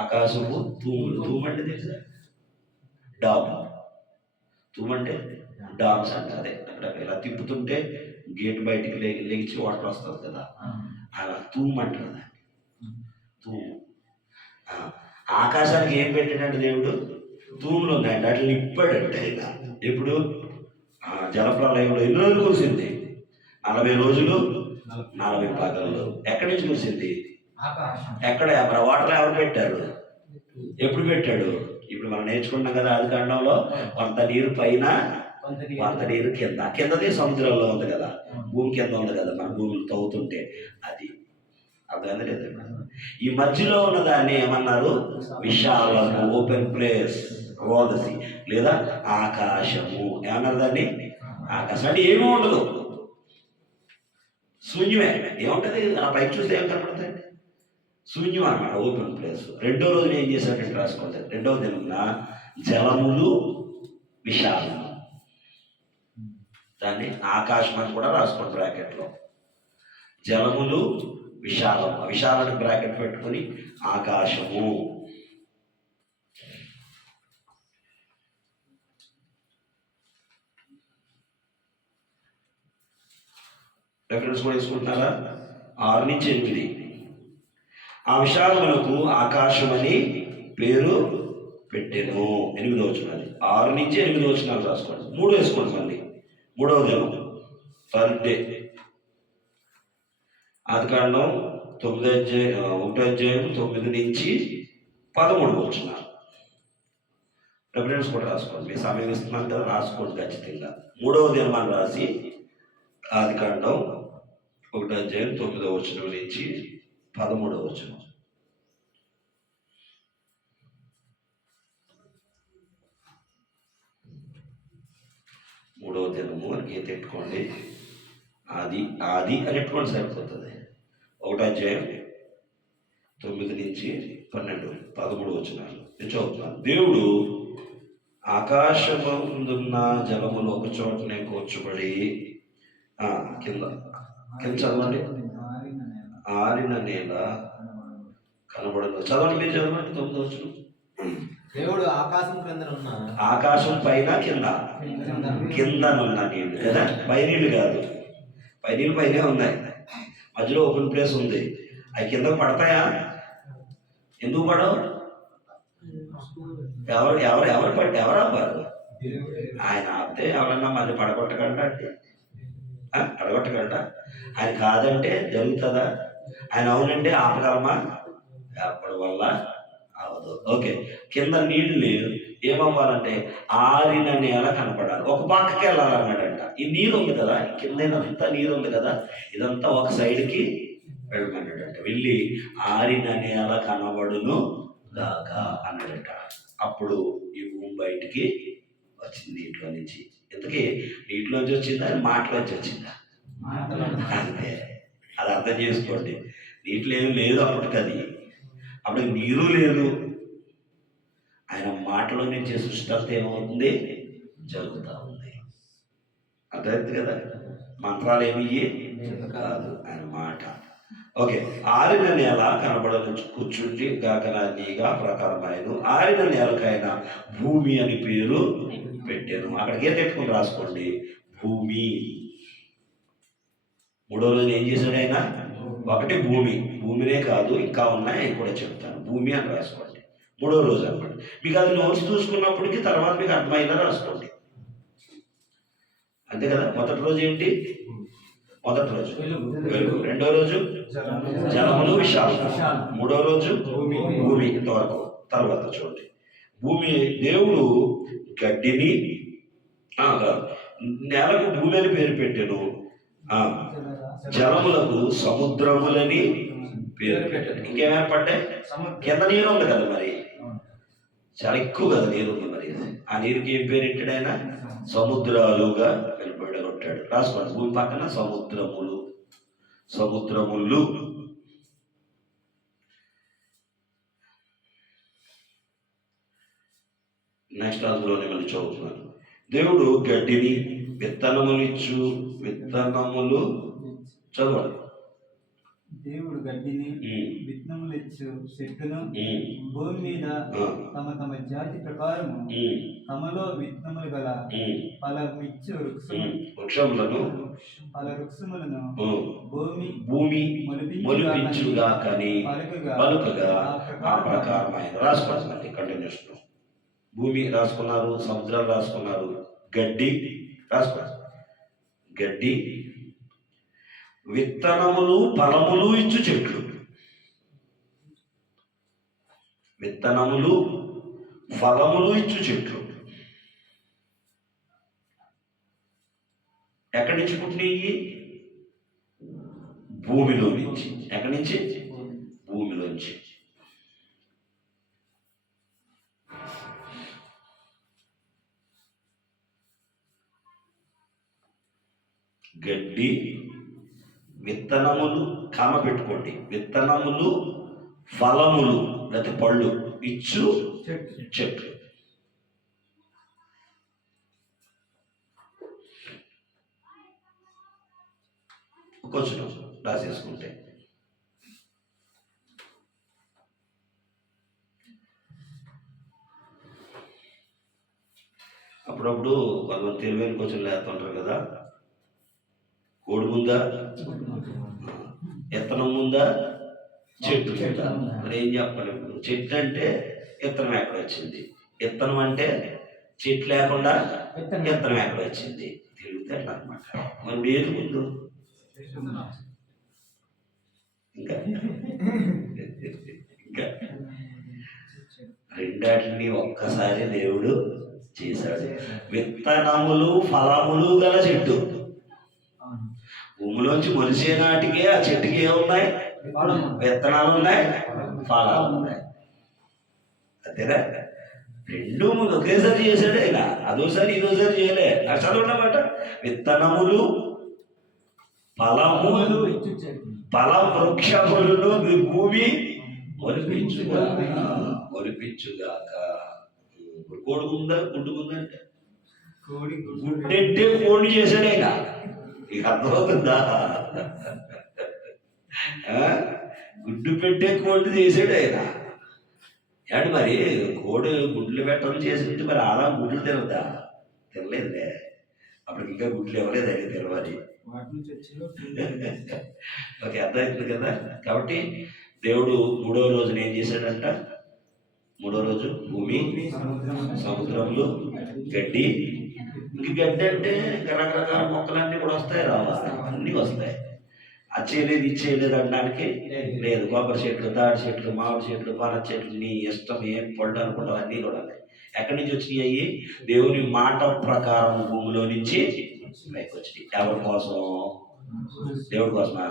ఆకాశపు తూములు. తూమంటే తెలుసా? డామ్. తూమంటే డామ్స్ అంటే అదే. అక్కడ ఇలా తిప్పుతుంటే గేట్ బయటికి లేచి వాటర్ వస్తుంది కదా, అలా తూము అంటారు దాన్ని. తూము. ఆకాశానికి ఏం పెట్టినట్టు దేవుడు? తూములు ఉన్నాయండి, అట్లా నిప్పాడంటే ఇలా. ఎప్పుడు? జలప్రలయంలో ఎన్ని రోజులు కురిసింది? 40 రోజులు 40 పగళ్ళు. ఎక్కడి నుంచి కురిసింది? ఎక్కడ? వాటర్ ఎవరు పెట్టారు? ఎప్పుడు పెట్టాడు? ఇప్పుడు మనం నేర్చుకున్నాం కదా ఆదికాండంలో, కొంత నీరు పైన కొంత నీరు కింద. కిందది సముద్రంలో ఉంది కదా, భూమి కింద ఉంది కదా, మన భూమిని తవ్వుతుంటే అది. అర్థమైంది లేదండి? ఈ మధ్యలో ఉన్న దాన్ని ఏమన్నారు? విశాలము, ఓపెన్ ప్లేస్, రోదసి లేదా ఆకాశము. ఏమన్నారు దాన్ని? ఆకాశం అంటే ఏమీ ఉండదు, శూన్యమే. ఏముంటుంది? ఆ పైకి చూస్తే ఏం కనపడుతుంది? శూన్యం అన్నమాట, ఓపెన్ ప్లేస్. 2వ రోజున ఏం చేశాడంటే రాసుకోండి. 2వ దినమున జలములు విశాలము. దాన్ని ఆకాశం అని కూడా రాసుకోండి బ్రాకెట్లో. జలములు విశాలం. విశాలని బ్రాకెట్ పెట్టుకుని ఆకాశము. రెఫరెన్స్ కూడా వేసుకుంటున్నారా? 6 నుంచి 8. ఆ విశాలములకు ఆకాశం అని పేరు పెట్టెను. 8వ వచనం. 6 నుంచి 8 వచనాలు రాసుకోండి. 3 వేసుకోండి మళ్ళీ. 3వ దినం థర్డ్ డే. ఆదికాండం 1వ అధ్యాయం 9 నుంచి 13 వచనాలు. రెఫరెన్స్ కూడా రాసుకోండి. మీ సమయం ఇస్తున్నాను కదా, రాసుకోండి ఖచ్చితంగా. 3వ దినం అని రాసి ఆదికాండం 1వ అధ్యాయం 9వ వచనం నుంచి 13వ వచనం. మూడవ దినము అని గీత పెట్టుకోండి. ఆది అని పెట్టుకోండి, సరిపోతుంది. 1వ అధ్యాయం 9 నుంచి 12, 13 వచనాలు నేను చదువుతున్నాను. దేవుడు ఆకాశముందున్న జలములు ఒక చోటనే కూర్చోబడి కింద చదవండి. ఆరిన నేల కనబడదు. చదవండి, మీరు చదవండి. 9వ వచనం. దేవుడు ఆకాశం పైన కిందనున్న నీళ్ళు కదా, పై నీళ్ళు కాదు. పై నీళ్ళు పైనే ఉన్నాయి, మధ్యలో ఓపెన్ ప్లేస్ ఉంది. అవి కిందకు పడతాయా? ఎందుకు పడవు? ఎవరు ఆపారు? ఆయన ఆపితే ఎవరన్నా మళ్ళీ పడగొట్టగలరా అంటే? పడగొట్టగలరా? ఆయన కాదంటే జరుగుతుందా? ఆయన అవునంటే ఆపగలమా? ఆపడం వల్ల అవదు. ఓకే, కింద నీళ్ళు ఏమవ్వాలంటే ఆరిన నేల కనపడాలి. ఒక పక్కకి వెళ్ళాలన్నాడంట. ఈ నీరు ఉంది కదా, కింద నీరు ఉంది కదా, ఇదంతా ఒక సైడ్కి వెళ్ళమన్నాడంట. వెళ్ళి ఆరిన నేల కనబడును గాక అన్నాడట. అప్పుడు ఈ భూమి బయటికి వచ్చింది నీటిలో నుంచి. ఇంతకీ నీటిలోంచి వచ్చిందా, మాటలోంచి వచ్చిందా? అంతే. అది అర్థం చేసుకోండి. నీటిలో ఏం లేదు అప్పటికది, అప్పుడు నీరు లేదు. ఆయన మాటలో నుంచి సృష్టి అంతా ఏమవుతుంది? జరుగుతూ ఉంది. అర్థమైంది కదా, మంత్రాలు ఏమి కాదు ఆయన మాట. ఓకే, ఆరిన నేల కనబడను కూర్చుండి గాకనాగా ప్రకారమైన ఆరిన నేలకైనా భూమి అని పేరు పెట్టాను. అక్కడికే పెట్టుకుని రాసుకోండి, భూమి. మూడో రోజు ఏం చేశాడు ఆయన? ఒకటి భూమి, భూమినే కాదు ఇంకా ఉన్నాయి అవి కూడా చెప్తాను, భూమి అని రాసుకోండి. మూడో రోజు అనమాట. మీకు అది నోట్స్ చూసుకున్నప్పటికీ తర్వాత మీకు అర్థమయ్యేలా రాసుకోండి, అంతే కదా. మొదటి రోజు ఏంటి? మొదటి రోజు వెలుగు, రెండో రోజు జలములు విశాలం, మూడో రోజు భూమి. ఇంతవరకు తర్వాత చూడండి, భూమి దేవుడు గడ్డిని నేలకు భూమి అని పేరు పెట్టాను, జలములకు సముద్రములని పేరు పెట్టాను. ఇంకేమైనా పడ్డాయి? కింద నీరు ఉంది కదా, మరి చాలా ఎక్కువ కదా నీరు ఉంది, మరి ఆ నీరుకి ఏం పేరు పెట్టాడు ఆయన? సముద్రాలుగా కొట్టాడు. రాసుకోండి, భూమి పక్కన సముద్రములు, సముద్రములు. నెక్స్ట్ అందులోనే మళ్ళీ చదువుతున్నాను. దేవుడు గడ్డిని విత్తనములు చదవండి. దేవుడు గడ్డిని విత్తనములిచ్చు చెట్టును భూమి మీద తమ తమ జాతి ప్రకారము తమలో విత్తనములు గల ఫలమిచ్చు వృక్షములను భూమి మొలిపించుగా కానీ పలుకగా ఆ ప్రకారమైన. రాసుకోండి, కంటిన్యూషన్. భూమి రాసుకున్నారు, సముద్రాలు రాసుకున్నారు, గడ్డి రాసుకోండి. గడ్డి, విత్తనములు ఫలములు ఇచ్చు చెట్లు. విత్తనములు ఫలములు ఇచ్చు చెట్లు ఎక్కడి నుంచి పుట్టినాయి? భూమిలో నుంచి. ఎక్కడి నుంచి? భూమిలోంచి. గడ్డి, విత్తనములు కామ పెట్టుకోండి, విత్తనములు ఫలములు లేకపోతే పళ్ళు ఇచ్చు చెట్లు. కొంచెం రాసేసుకుంటే అప్పుడప్పుడు కొంతమంది తెలివైన కొంచెం లేస్తుంటారు కదా. కోడి ముందా, విత్తనం ముందా, చెట్టు ముందా? మరి ఏం చెప్పాలి ఇప్పుడు? చెట్టు అంటే విత్తనం ఎక్కడ వచ్చింది, విత్తనం అంటే చెట్టు లేకుండా విత్తనం ఎక్కడ వచ్చింది? తెలివితేటలు అనమాట. మరి ఏది ముందు? ఇంకా ఇంకా రెండాటిని ఒక్కసారి దేవుడు చేశాడు. విత్తనములు ఫలములు గల చెట్టు. భూమిలోంచి మొలిసే నాటికే ఆ చెట్టుకి ఏమున్నాయి? విత్తనాలు ఉన్నాయి, ఫలాలు ఉన్నాయి. అంతేనా? రెండు ఒకేసారి చేశాడు ఆయన. అదోసారి ఇదోసారి చేయలే. అసలు ఉన్నమాట విత్తనములు ఫలములు ఫల వృక్షములను భూమి ఒలిపించుగాక. కోడి ఉందా, గుడ్డు ఉందంటే గుడ్డంటే కోడి చేశాడు ఆయన. ఇక అర్థమవుతుందా? గుడ్డు పెట్టే కోడి చేసాడు ఆయన. ఏడు మరి కోడి గుడ్లు పెట్టడం చేసి మరి అలా గుడ్లు తినదా? తినలేదులే, అప్పటికి ఇంకా గుడ్లు ఇవ్వలేదు ఆయన, తినవాలి. ఓకే, అర్థమవుతుంది కదా. కాబట్టి దేవుడు మూడో రోజున ఏం చేశాడంట? మూడో రోజు భూమి, సముద్రములు, గడ్డి. ఇంక గడ్డి అంటే రకరకాల మొక్కలన్నీ కూడా వస్తాయి, రావా? అన్నీ వస్తాయి. అది చేయలేదు, ఇది చేయలేదు అనడానికి లేదు. కొబ్బరి చెట్లు, తాడి చెట్లు, మామిడి చెట్లు, పనస చెట్లు, నీ ఇష్టం ఏం పళ్ళు అనుకుంటావు అన్నీ కూడా ఉన్నాయి. ఎక్కడి నుంచి వచ్చినాయి? దేవుని మాట ప్రకారం భూమిలో నుంచి పైకి వచ్చినాయి. ఎవరి కోసం? దేవుడి కోసమా?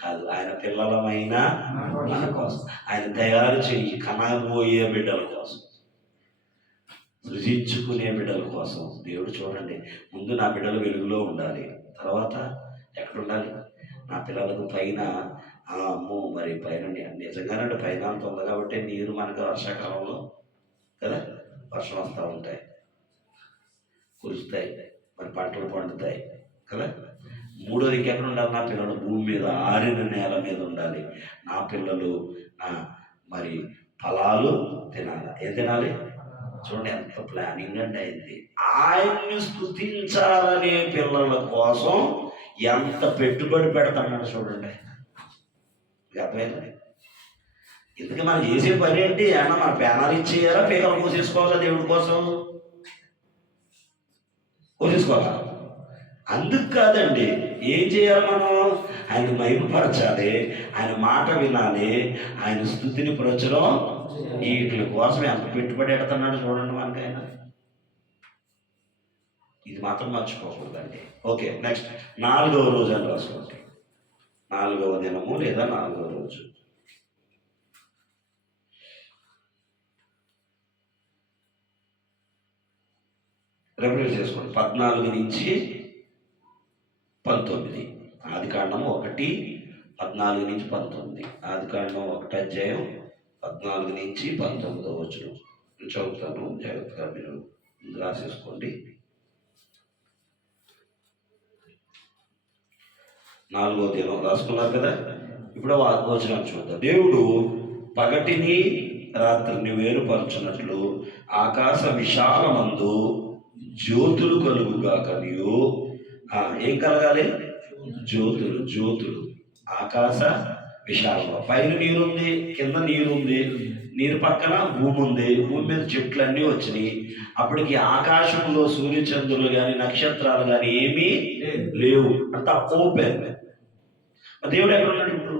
కాదు, ఆయన పిల్లలమైన మన కోసం. ఆయన తయారు చెయ్యి కనబోయే బిడ్డల కోసం, సృజించుకునే బిడ్డల కోసం. దేవుడు చూడండి, ముందు నా బిడ్డలు వెలుగులో ఉండాలి, తర్వాత ఎక్కడ ఉండాలి? నా పిల్లలకు పైన అమ్మో మరి పైన నిజంగానంటే పైన అంత ఉంది కాబట్టి నీరు మనకు వర్షాకాలంలో కదా వర్షం వస్తూ ఉంటాయి, కురుస్తాయి. మరి పంటలు పండుతాయి కదా. మూడోది ఇంకెక్కడ ఉండాలి? నా పిల్లలు భూమి మీద ఆరిన నేల మీద ఉండాలి. నా పిల్లలు మరి ఫలాలు తినాలి. ఏం తినాలి? చూడండి ఎంత ప్లానింగ్ అంటే అయింది. ఆయన్ని స్తుతించాలనే పిల్లల కోసం ఎంత పెట్టుబడి పెడతాడు చూడండి. అర్థమైంది? ఇందుకే మనం చేసే పని ఏంటి? అన్న మన పేనాలు ఇచ్చేయాలా, పీకలు కోసేసుకోవాలా? దేవుడి కోసం కోసేసుకోవాలా? అందుకు కాదండి. ఏం చేయాలి మనం? ఆయన మహిమపరచాలి, ఆయన మాట వినాలి, ఆయన స్తుతిని ప్రచురం. వీటి కోసం ఎంత పెట్టుబడి పెడుతున్నాడు చూడండి మనకైనా. ఇది మాత్రం మర్చిపోకూడదండి. ఓకే, నెక్స్ట్ 4వ రోజు అని రాసుకోండి. 4వ దినము లేదా 4వ రోజు. రెఫరెన్స్ చేసుకోండి. 14 నుంచి 19. ఆదికాండం 1, 14 నుంచి 19. ఆదికాండం 1 అధ్యాయం 14 నుంచి 19 వచనం చదువుతాను. జాగ్రత్తగా మీరు రాసేసుకోండి. 4వ దినం రాసుకున్నారు కదా. ఇప్పుడు వచనం చూద్దాం. దేవుడు పగటిని రాత్రిని వేరుపరచున్నట్లు ఆకాశ విశాలమందు జ్యోతులు కలుగుగాకనియు. ఏం కలగాలి? జ్యోతులు. ఆకాశ విశాలంలో పైన నీరుంది, కింద నీరుంది, నీరు పక్కన భూమి ఉంది, భూమి మీద చెట్లన్నీ వచ్చినాయి. అప్పటికి ఆకాశంలో సూర్యచంద్రులు కానీ నక్షత్రాలు కానీ ఏమీ లేవు, అంతా ఓపెన్. దేవుడు ఎక్కడున్నాడు ఇప్పుడు?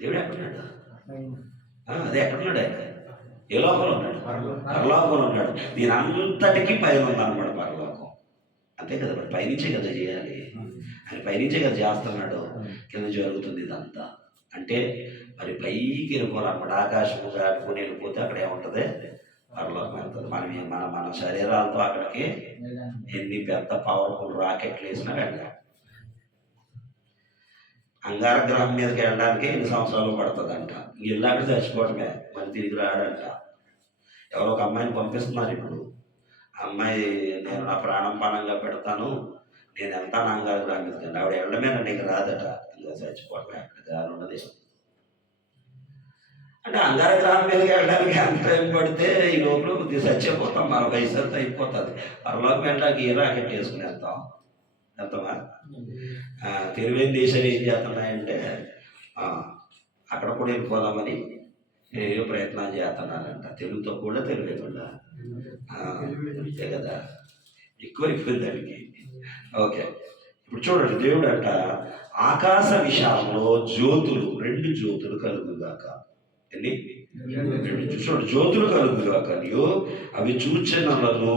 దేవుడు ఎక్కడున్నాడు? అదే ఎక్కడున్నాడు? ఆయన ఏ లోకంలో ఉన్నాడు? పరలోకంలో ఉన్నాడు. దీని అంతటికీ పైన ఉందన్నమాట పరలోకం. అంతే కదా, మరి పైనుంచే కదా చేయాలి. ఆయన పైనుంచే కదా చేస్తున్నాడు. కింద జరుగుతుంది ఇదంతా. అంటే మరి పైకి వెళ్ళిపోవాలన్నమాట. ఆకాశము దాటుకుని వెళ్ళిపోతే అక్కడ ఏముంటుంది? పరలోకం వెళ్తుంది. మన శరీరాలతో అక్కడికి ఎన్ని పెద్ద పవర్ఫుల్ రాకెట్లు వేసినా వెళ్ళాలి. అంగారగ్రహం మీదకి వెళ్ళడానికి 8 సంవత్సరాలు పడుతుందంట. వెళ్ళాక చచ్చిపోవటమే, మరి తిరిగి రాడంట. ఎవరో ఒక అమ్మాయిని పంపిస్తున్నారు ఇప్పుడు. అమ్మాయి, నేను నా ప్రాణం పానంగా పెడతాను, నేను వెళ్తాను అంగారగ్రహం మీదకి. ఆవిడ వెళ్ళడమే నీకు రాదట, ఇంకా చచ్చిపోవటమే, అక్కడ గాలి ఉన్నది. అంటే అంగారగ్రహం మీదకి వెళ్ళడానికి ఎంత టైం పడితే ఈ లోపల కొద్దిగా చచ్చిపోతాం, మన వయసు అంతా అయిపోతుంది. పరలోకి వెళ్ళడానికి ఏ రాకెట్ వేసుకుని వెళ్తాం? వెళ్తామా? తెలివైన దేశాలు ఏం చేస్తున్నాయంటే అక్కడ కూడా వెళ్ళిపోదామని ఏ ప్రయత్నాలు చేస్తున్నారంట. తెలుగుతో కూడా తెలియకుండా అంతే కదా, ఎక్కువ అయిపోయింది దానికి. ఓకే, ఇప్పుడు చూడండి. దేవుడు అంట ఆకాశ విశాలంలో జ్యోతులు, 2 జ్యోతులు కలుగుగాక. ఎన్ని? 2. చూడండి, జ్యోతులు కలుగుగాక. అవి సూచనలను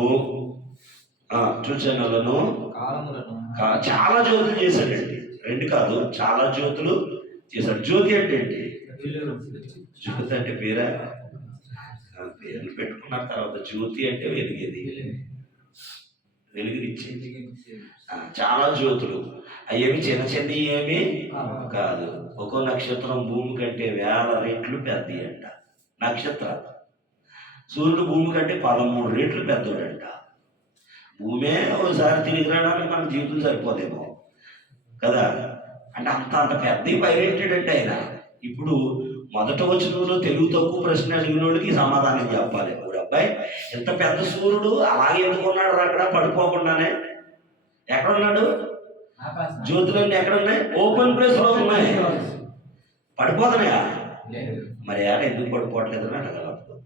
చాలా జ్యోతులు చేశాడండి. 2 కాదు, చాలా జ్యోతులు చేశాడు. జ్యోతి అంటే ఏంటి? జ్యోతి అంటే పేరా? పేర్లు పెట్టుకున్న తర్వాత జ్యోతి అంటే వెలిగేది, వెలుగునిచ్చేది. చాలా జ్యోతులు. అవేమి చిన్న చిన్న ఏమి కాదు. ఒక్కో నక్షత్రం భూమి కంటే 1000 రెట్లు పెద్దది అంట. నక్షత్రాలు. సూర్యుడు భూమి కంటే 13 రెట్లు పెద్దోడంట. భూమే ఒకసారి తిరిగి రావడానికి మన జీవితం సరిపోదేమో కదా. అంటే అంత పెద్ద పైరెట్టాడంటే ఆయన. ఇప్పుడు మొదట వచనంలో తెలుగు తక్కువ ప్రశ్న అడిగిన వాడికి సమాధానం చెప్పాలి. ఇప్పుడు అబ్బాయి, ఎంత పెద్ద సూర్యుడు అలాగే ఎందుకున్నాడు అక్కడ పడిపోకుండానే? ఎక్కడున్నాడు? జ్యోతులన్నీ ఎక్కడున్నాయి? ఓపెన్ ప్లేస్ లో ఉన్నాయి. పడిపోతున్నాయా? మరి ఆడ ఎందుకు పడిపోవట్లేదు అని అడగలప్పుడు.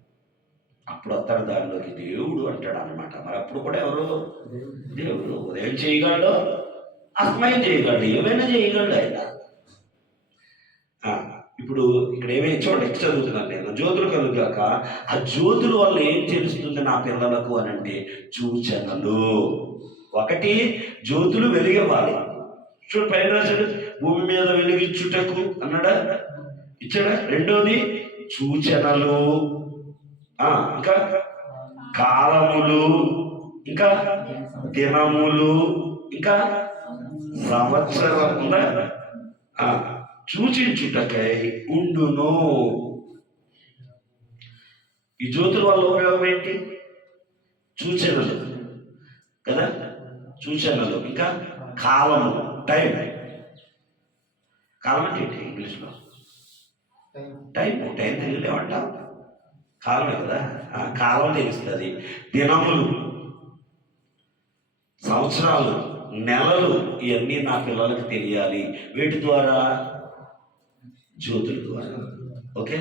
అప్పుడు వస్తాడు దానిలోకి. దేవుడు అంటాడు అనమాట. మరి అప్పుడు కూడా ఎవరు? దేవుడు. ఉదయం చేయగలడు, అస్తమయం చేయగలడు, ఏమైనా చేయగలడు ఆయన. ఇప్పుడు ఇక్కడ ఏమైనా చూడండి, చదువుతున్నాను నేను. జ్యోతులు కలుగాక. ఆ జ్యోతుల వల్ల ఏం తెలుస్తుంది నా పిల్లలకు అని అంటే సూచనలు. 1, జ్యోతులు వెలిగివ్వాలి. చూడు పైన రాశాడు, భూమి మీద వెలిగించుటకు అన్నాడా? ఇచ్చాడా? 2వది సూచనలు, ఇంకా కాలములు, ఇంకా దినములు, ఇంకా సంవత్సరం సూచించుటకై ఉండును. ఈ జ్యోతుల వల్ల ఉపయోగం ఏంటి? సూచనలు. కదా, సూచనలు, ఇంకా కాలము, టైం. కాలం అంటే ఏంటి ఇంగ్లీష్లో? టైం తెలియలేమంటాం, కాలమే కదా. కాలం తెలుస్తుంది. దినములు, సంవత్సరాలు, నెలలు, ఇవన్నీ నా పిల్లలకు తెలియాలి. వీటి ద్వారా, జ్యోతుల ద్వారా. ఓకే,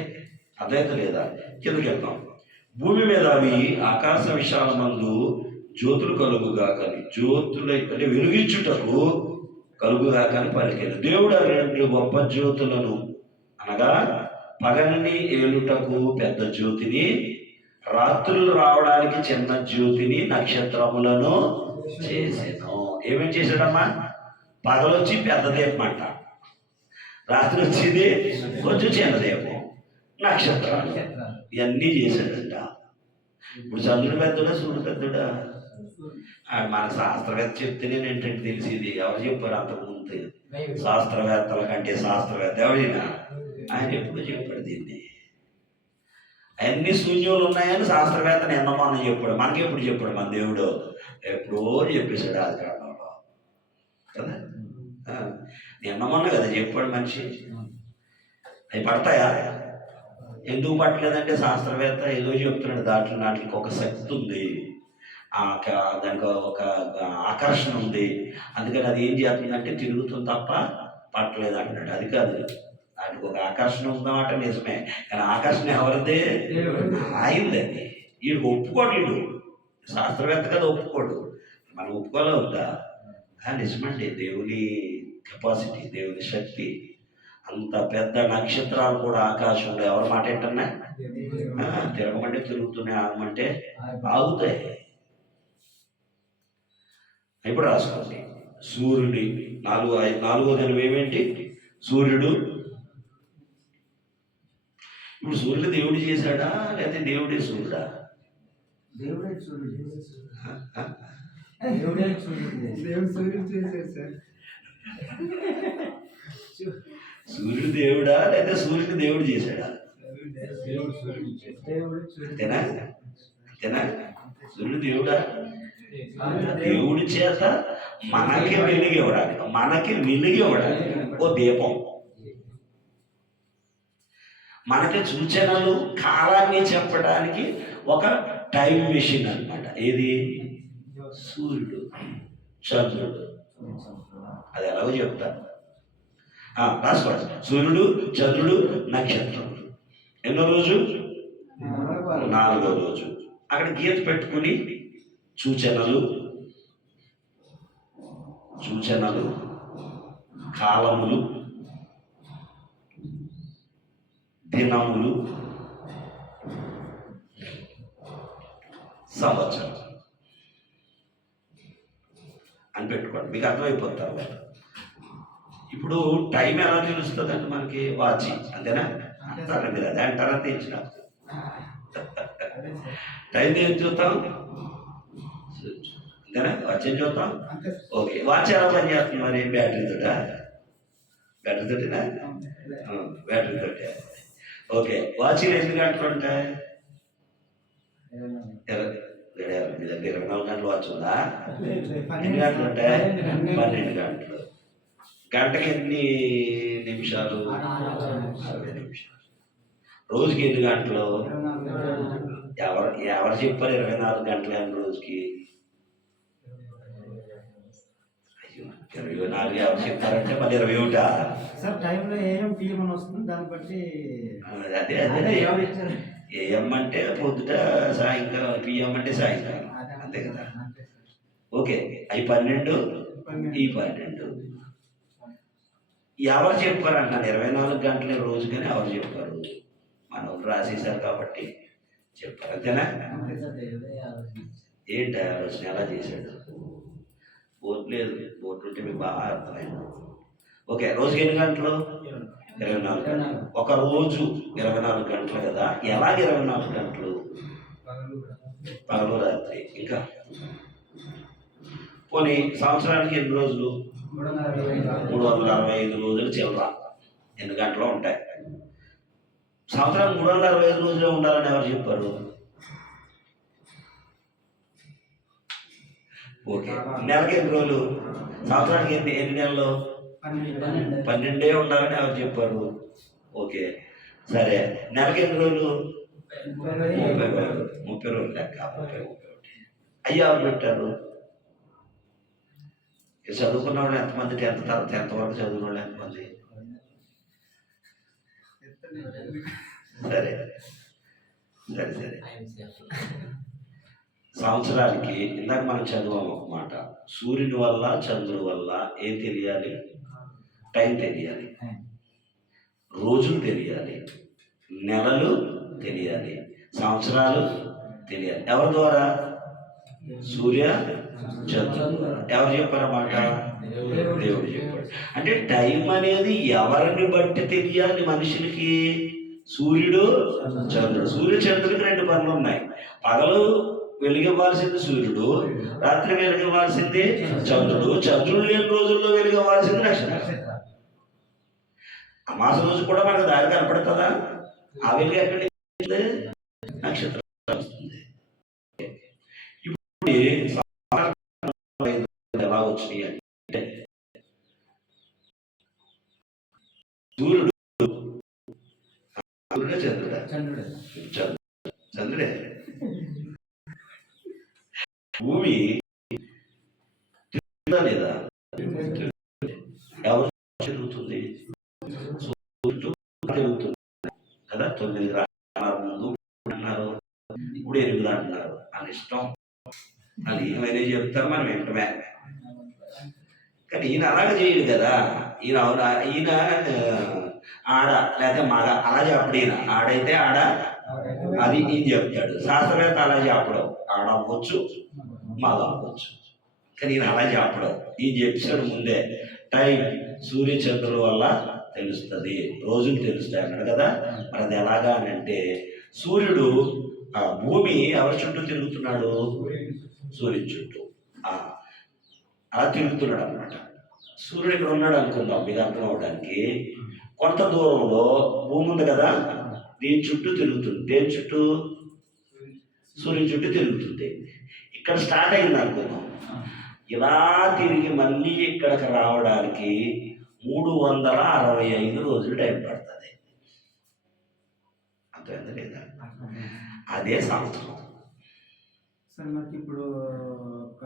అర్థమైతే లేదా? కిందకి వెళ్తాం. భూమి మీద అవి ఆకాశ విశాలమందు జ్యోతులు కలుగుగా కానీ, జ్యోతుల అంటే వెలుగిచ్చుటకు కలుగుగా కానీ పలికారు. దేవుడు ఆ రెండు గొప్ప జ్యోతులను అనగా పగలిని ఏలుటకు పెద్ద జ్యోతిని, రాత్రులు రావడానికి చిన్న జ్యోతిని, నక్షత్రములను చేసాను. ఏమేం చేశాడమ్మా? పగలొచ్చి పెద్ద దీపం అంట, రాత్రి వచ్చేది కొంచెం చిన్న దీపం, నక్షత్రాలు, ఇవన్నీ చేశాడంట. ఇప్పుడు చంద్రుడు పెద్దడా సూర్యుడు పెద్దడా? మన శాస్త్రవేత్త చెప్తేనే ఏంటంటే తెలిసింది. ఎవరు చెప్పారు అంతకుముందు? శాస్త్రవేత్తల కంటే శాస్త్రవేత్త ఎవరైనా ఆయన ఎప్పుడు చెప్పాడు దీన్ని. అన్ని శూన్యాలు ఉన్నాయని శాస్త్రవేత్త నిన్న మొన్న చెప్పాడు. మనకి ఎప్పుడు చెప్పాడు? మన దేవుడు ఎప్పుడో చెప్పేశాడు ఆది కాలంలో కదా. నిన్న మొన్న కదా చెప్పాడు మనిషి. అవి పడతాయా? ఎందుకు పట్టలేదంటే శాస్త్రవేత్త ఏదో చెప్తున్నాడు, నాటికి ఒక శక్తి ఉంది, దానికి ఒక ఆకర్షణ ఉంది, అందుకని అది ఏం చేస్తుందంటే తిరుగుతుంది తప్ప పట్టలేదు అంటున్నాడు. అది కాదు, దానికి ఒక ఆకర్షణ ఉందన్నమాట, నిజమే. కానీ ఆకర్షణ ఎవరిదే? ఆయింది. అది వీడికి ఒప్పుకోడు, వీడు శాస్త్రవేత్త కదా ఒప్పుకోడు. మనం ఒప్పుకోలే వద్దా? నిజమండి, దేవుని కెపాసిటీ, దేవుని శక్తి. అంత పెద్ద నక్షత్రాలు కూడా ఆకాశంలో ఎవరి మాట ఏంటన్నా? తిరగమంటే తిరుగుతున్నాయి, ఆగమంటే ఆగుతాయి. ఇప్పుడు రాసుకోండి. సూర్యుడి నాలుగో దినం ఏమేంటి? సూర్యుడు. ఇప్పుడు సూర్యుడు దేవుడు చేశాడా లేకపోతే దేవుడే సూర్యుడా? సూర్యుడు దేవుడా లేదా సూర్యుడు దేవుడు చేశాడా? అంతేనా? అంతేనా? సూర్యుడు దేవుడా? దేవుడి చేత మనకి వెలిగివ్వడానికి ఓ దీపం, మనకి సూచనలు, కాలాన్ని చెప్పడానికి ఒక టైం మెషిన్ అన్నమాట. ఏది? సూర్యుడు, చంద్రుడు. అది ఎలాగో చెప్తాను, రాసుకోండి. సూర్యుడు, చంద్రుడు, నక్షత్రములు. ఎన్నో రోజు? 4వ రోజు. అక్కడ గీత పెట్టుకుని సూచనలు, కాలములు, దినములు, సంవత్సరం అని పెట్టుకోండి, మీకు అర్థమైపోతారు. ఇప్పుడు టైం ఎలా తెలుస్తుందండి మనకి? వాచి, అంతేనా? అంటారా మీరు? అదే అంటారా? తెచ్చిన టైం ఏం చూస్తాం? అంతేనా? వాచ్ ఏం చూస్తాం? ఓకే, వాచ్ ఎలా పని చేస్తుంది మరి? బ్యాటరీతోటా? బ్యాటరీతోటేనా? బ్యాటరీతోటే. ఓకే, వాచీలు ఎన్ని గంటలు ఉంటాయి? మీ దగ్గర 24 గంటలు వాచ్ ఉందా? ఎన్ని గంటలు ఉంటాయి? 12 గంటలు. గంటకి ఎన్ని నిమిషాలు? 60 నిమిషాలు. రోజుకి ఎన్ని గంటలు? ఎవరు చెప్పారు 24 గంటలు అని రోజుకి? 24 ఎవరు చెప్తారంటే మరి 21 సార్. టైంలో ఏం పిఎం అని వస్తుంది, దాన్ని బట్టి అదే ఏఎం అంటే పొద్దుట, సాయంకాలం, పిఎం అంటే సాయంకాలం, అంతే కదా. ఓకే, అవి 12, ఈ 12. ఎవరు చెప్పారు అంటాను? 24 గంటలే రోజు కానీ ఎవరు చెప్పారు? మన రాసేశారు కాబట్టి చెప్పారు, అంతేనా? ఏంటి ఆలోచన ఎలా చేశాడు? బోర్డు లేదు, బోర్డు ఉంటే మీకు బాగా అర్థమైంది. ఓకే, రోజుకి ఎన్ని గంటలు? 24 గంటలు. ఒక రోజు 24 గంటలు కదా. ఎలాగ 24 గంటలు? పగలు రాత్రి. ఇంకా పోనీ సంవత్సరానికి ఎన్ని రోజులు? 365 రోజులు చిల్లర. ఎన్ని గంటలు ఉంటాయి? సంవత్సరానికి 365 రోజులే ఉండాలని ఎవరు చెప్పారు? ఓకే. నెలకి ఎన్ని రోజులు? సంవత్సరానికి ఎన్ని నెలలు? 12 ఉండాలని ఎవరు చెప్పారు? ఓకే, సరే. నెలకి ఎన్ని రోజులు? 30 రోజులు. 30 రోజులు లెక్క. 30 అయ్యి ఎవరు పెట్టారు? చదువుకున్న వాళ్ళు ఎంతమంది? 10th వరకు చదువుకున్న వాళ్ళు ఎంతమంది? సరే సరే సరే. సంవత్సరానికి ఇందాక మనం చదివాము ఒక మాట, సూర్యుని వల్ల చంద్రుడి వల్ల ఏం తెలియాలి? టైం తెలియాలి, రోజులు తెలియాలి, నెలలు తెలియాలి, సంవత్సరాలు తెలియాలి. ఎవరి ద్వారా? సూర్య చంద్రుడు ద్వారా. ఎవరు చెప్పారన్నమాట? దేవుడు చెప్పాడు. అంటే టైం అనేది ఎవరిని బట్టి తెలియాలి మనుషులకి? సూర్యుడు చంద్రుడు. సూర్య చంద్రుడికి 2 పనులు ఉన్నాయి. పగలు వెలిగివ్వాల్సింది సూర్యుడు, రాత్రి వెలిగివ్వాల్సింది చంద్రుడు. చంద్రుడు లేని రోజుల్లో వెలిగివ్వాల్సింది నక్షత్రం. అమాస రోజు కూడా మనకు దారి కనపడుతుందా? ఆ వెలుగు ఎక్కడి నుంచి? నక్షత్రం వస్తుంది. ఇప్పుడు ఎలా వచ్చినాయి అంటే, సూర్యుడు చంద్రుడా? చంద్రుడే. భూమి తిరుగుతుందా లేదా? ఎవరు తిరుగుతుంది? సూర్యుడు తిరుగుతుంది కదా. 9 గ్రహాల ముందు అన్నారు, ఇప్పుడు 8 అంటున్నారు. అని ఇష్టం, అది ఏమైనా చెప్తారు, మనం వెంటనే. కానీ ఈయన అలాగే చేయడు కదా. ఈయన ఆడ లేకపోతే మగ అలా చెప్పడు. ఈయన ఆడైతే ఆడ, అది ఈయన చెప్తాడు. శాస్త్రవేత్త అలా చెప్పడం, ఆడ అవ్వచ్చు మగ అవ్వచ్చు. కానీ ఈయన అలా చెప్పడం. ఈయన చెప్పాడు ముందే, టైం సూర్య చంద్రుల వల్ల తెలుస్తుంది, రోజులు తెలుస్తాయి అన్నాడు కదా. మరి అది ఎలాగా అని అంటే, సూర్యుడు భూమి ఎవరి చుట్టూ తిరుగుతున్నాడు? సూర్యుని చుట్టూ. అలా తిరుగుతున్నాడు అనమాట. సూర్యుడు ఇక్కడ ఉన్నాడు అనుకుందాం మీకు అర్థం అవడానికి. కొంత దూరంలో భూమి ఉంది కదా, దీని చుట్టూ తిరుగుతుంది. దేని చుట్టూ? సూర్యుని చుట్టూ తిరుగుతుంది. ఇక్కడ స్టార్ట్ అయింది అనుకుందాం. ఇలా తిరిగి మళ్ళీ ఇక్కడికి రావడానికి 365 రోజులు టైం పడుతుంది. అర్థమైందా లేదా? అదే సంవత్సరం. సార్ మనకి ఇప్పుడు ఒక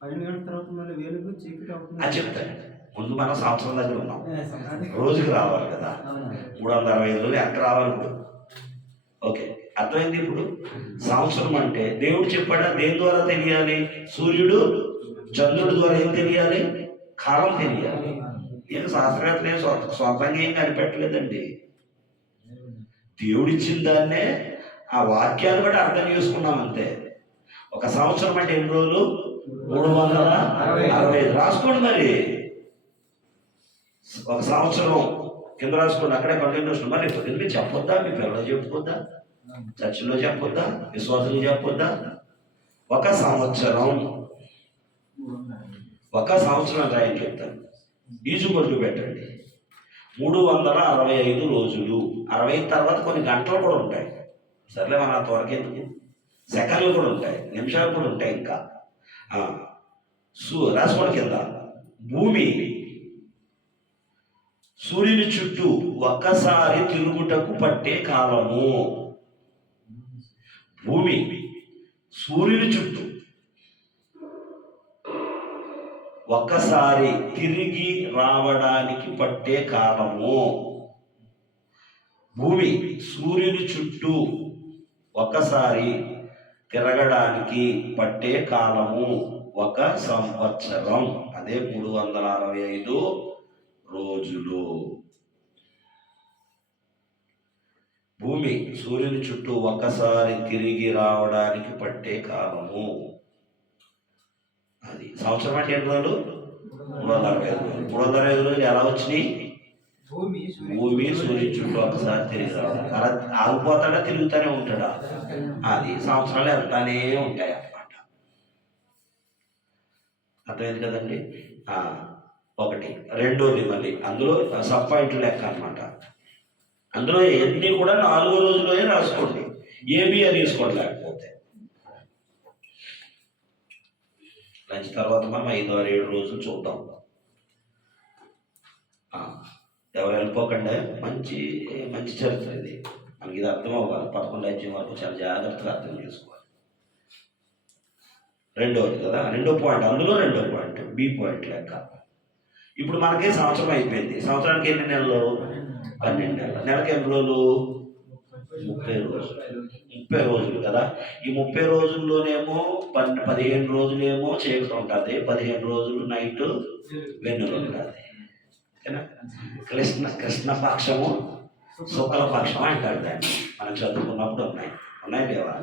12 గంటల తర్వాత మళ్ళీ వెలుగు చీకటి అవుతుంది. అది చెప్తాను. ముందు మనం సంవత్సరం దగ్గర ఉన్నాం, రోజుకి రావాలి కదా. 365 రోజులు ఎక్కడ రావాలి ఇప్పుడు? ఓకే, అర్థమైంది. ఇప్పుడు సంవత్సరం అంటే దేవుడు చెప్పాడా? దేని ద్వారా తెలియాలి? సూర్యుడు చంద్రుడి ద్వారా ఏం తెలియాలి? కాలం తెలియాలి. ఈయన శాస్త్రవేత్తలే స్వంతంగా ఏం కనిపెట్టలేదండి. దేవుడిచ్చిన దాన్నే ఆ వాక్యాన్ని బట్టి అర్థం చేసుకున్నాం అంతే. ఒక సంవత్సరం అంటే ఎన్ని రోజులు? 365. రాసుకోండి మరి. ఒక సంవత్సరం కింద రాసుకోండి, అక్కడే కంటిన్యూషన్. మరి ఎందుకు చెప్పొద్దా? మీ పిల్లలు చెప్పుకోద్దా? చర్చిలో చెప్పొద్దా? విశ్వాసులు చెప్పొద్దా? ఒక సంవత్సరం రాయని చెప్తాను. ఈజు కొడుకు పెట్టండి. 365 రోజులు. 60 తర్వాత కొన్ని గంటలు కూడా ఉంటాయి. సర్లే, మన అంతవరకు ఎందుకు. సెకండ్లు కూడా ఉంటాయి, నిమిషాలు కూడా ఉంటాయి. ఇంకా రాసుకోండి కింద. భూమి సూర్యుని చుట్టూ ఒక్కసారి తిరుగుటకు పట్టే కాలము. భూమి సూర్యుని చుట్టూ ఒక్కసారి తిరిగి రావడానికి పట్టే కాలము. భూమి సూర్యుని చుట్టూ ఒక్కసారి తిరగడానికి పట్టే కాలము 1 సంవత్సరం. అదే 365 రోజులు. భూమి సూర్యుని చుట్టూ ఒక్కసారి తిరిగి రావడానికి పట్టే కాలము. అది సంవత్సరం అంటే ఎన్ని రోజులు? 365 రోజులు. 365 రోజులు ఎలా వచ్చినాయి? భూమి సూర్యుని చుట్టూ ఒకసారి తిరిగి రావడం. అలా ఆగిపోతాడా? తిరుగుతూనే ఉంటాడా? అది సంవత్సరాలు వెళ్తానే ఉంటాయి అన్నమాట. అర్థమైంది కదండి. ఒకటి. రెండోది మళ్ళీ అందులో సబ్ పాయింట్లు లెక్క అనమాట. అందులో ఎన్ని కూడా 4 రోజుల్లోనే రాసుకోండి. ఏబి అని తీసుకోండి. లేకపోతే మంచి తర్వాత మనం 5 or 7 రోజులు చూద్దాం. ఎవరు వెళ్ళిపోకండి. మంచి మంచి చరిత్ర ఇది. మనకి ఇది అర్థం అవ్వాలి. 11వ అధ్యాయం వరకు చాలా జాగ్రత్తగా అర్థం చేసుకోవాలి. రెండవది కదా, రెండో పాయింట్, అందులో రెండో పాయింట్ బి పాయింట్ లెక్క. ఇప్పుడు మనకి సంవత్సరం అయిపోయింది. సంవత్సరానికి ఎన్ని నెలలు? 12 నెలలు. నెలకి ఎన్ని రోజులు? 30 రోజులు. 30 రోజులు కదా. ఈ 30 రోజుల్లోనేమో 15 రోజులేమో చీకటి ఉంటుంది, 15 రోజులు నైట్ వెన్నులు ఉంటుంది. ఓకేనా? కృష్ణపక్షము శుక్లపక్షం అంటారు దాన్ని. మనం చదువుకున్నప్పుడు ఉన్నాయి లేవా?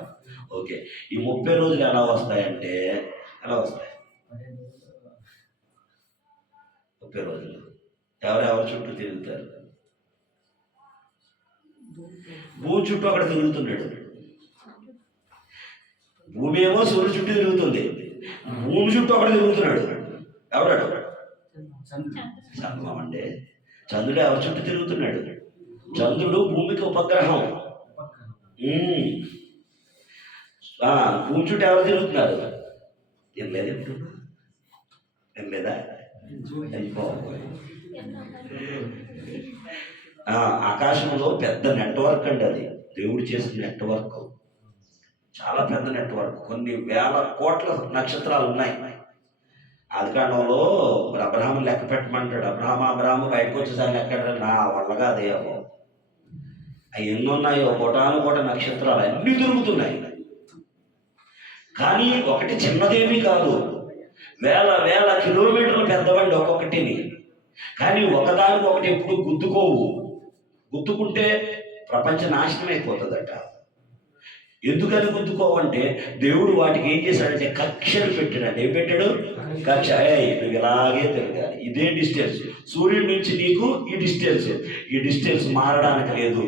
ఓకే. ఈ 30 రోజులు ఎలా వస్తాయంటే, ఎలా వస్తాయి? 30 రోజులు ఎవరెవరి చుట్టూ తిరుగుతారు? భూమి చుట్టూ అక్కడ తిరుగుతున్నాడు. భూమి ఏమో సూర్యుడు చుట్టూ తిరుగుతుంది, భూమి చుట్టూ అక్కడ తిరుగుతున్నాడు. ఎవడాడు? చంద్రమా అండి. చంద్రుడు ఎవరి చుట్టూ తిరుగుతున్నాడు? చంద్రుడు భూమికి ఉపగ్రహం. భూమి చుట్టూ ఎవరు తిరుగుతున్నారు? ఏం లేదు, ఎప్పుడు ఏం లేదా? ఆకాశంలో పెద్ద నెట్వర్క్ అండి అది. దేవుడు చేసిన నెట్వర్క్ చాలా పెద్ద నెట్వర్క్. కొన్ని వేల కోట్ల నక్షత్రాలు ఉన్నాయి. ఆదికాండంలో అబ్రహాము లెక్క పెట్టమంటాడు. అబ్రహాము బయటకు వచ్చేసారి లెక్క నా వల్లగా అదే అవి ఎన్ని ఉన్నాయో కోటాను కోట నక్షత్రాలు అన్నీ తిరుగుతున్నాయి. కానీ ఒకటి చిన్నదేమీ కాదు, వేల వేల కిలోమీటర్లు పెద్దవండి ఒక్కొక్కటిని. కానీ ఒకదానికి ఒకటి ఎప్పుడు గుద్దుకోవు. గుద్దుకుంటే ప్రపంచ నాశనం అయిపోతుందట. ఎందుకని గుద్దుకోవంటే దేవుడు వాటికి ఏం చేశాడంటే కక్షలు పెట్టాడు. ఏం పెట్టాడు? కక్ష. నువ్వు ఇలాగే తిరగాలి, ఇదే డిస్టెన్స్. సూర్యుడి నుంచి నీకు ఈ డిస్టెన్స్ మారడానికి లేదు.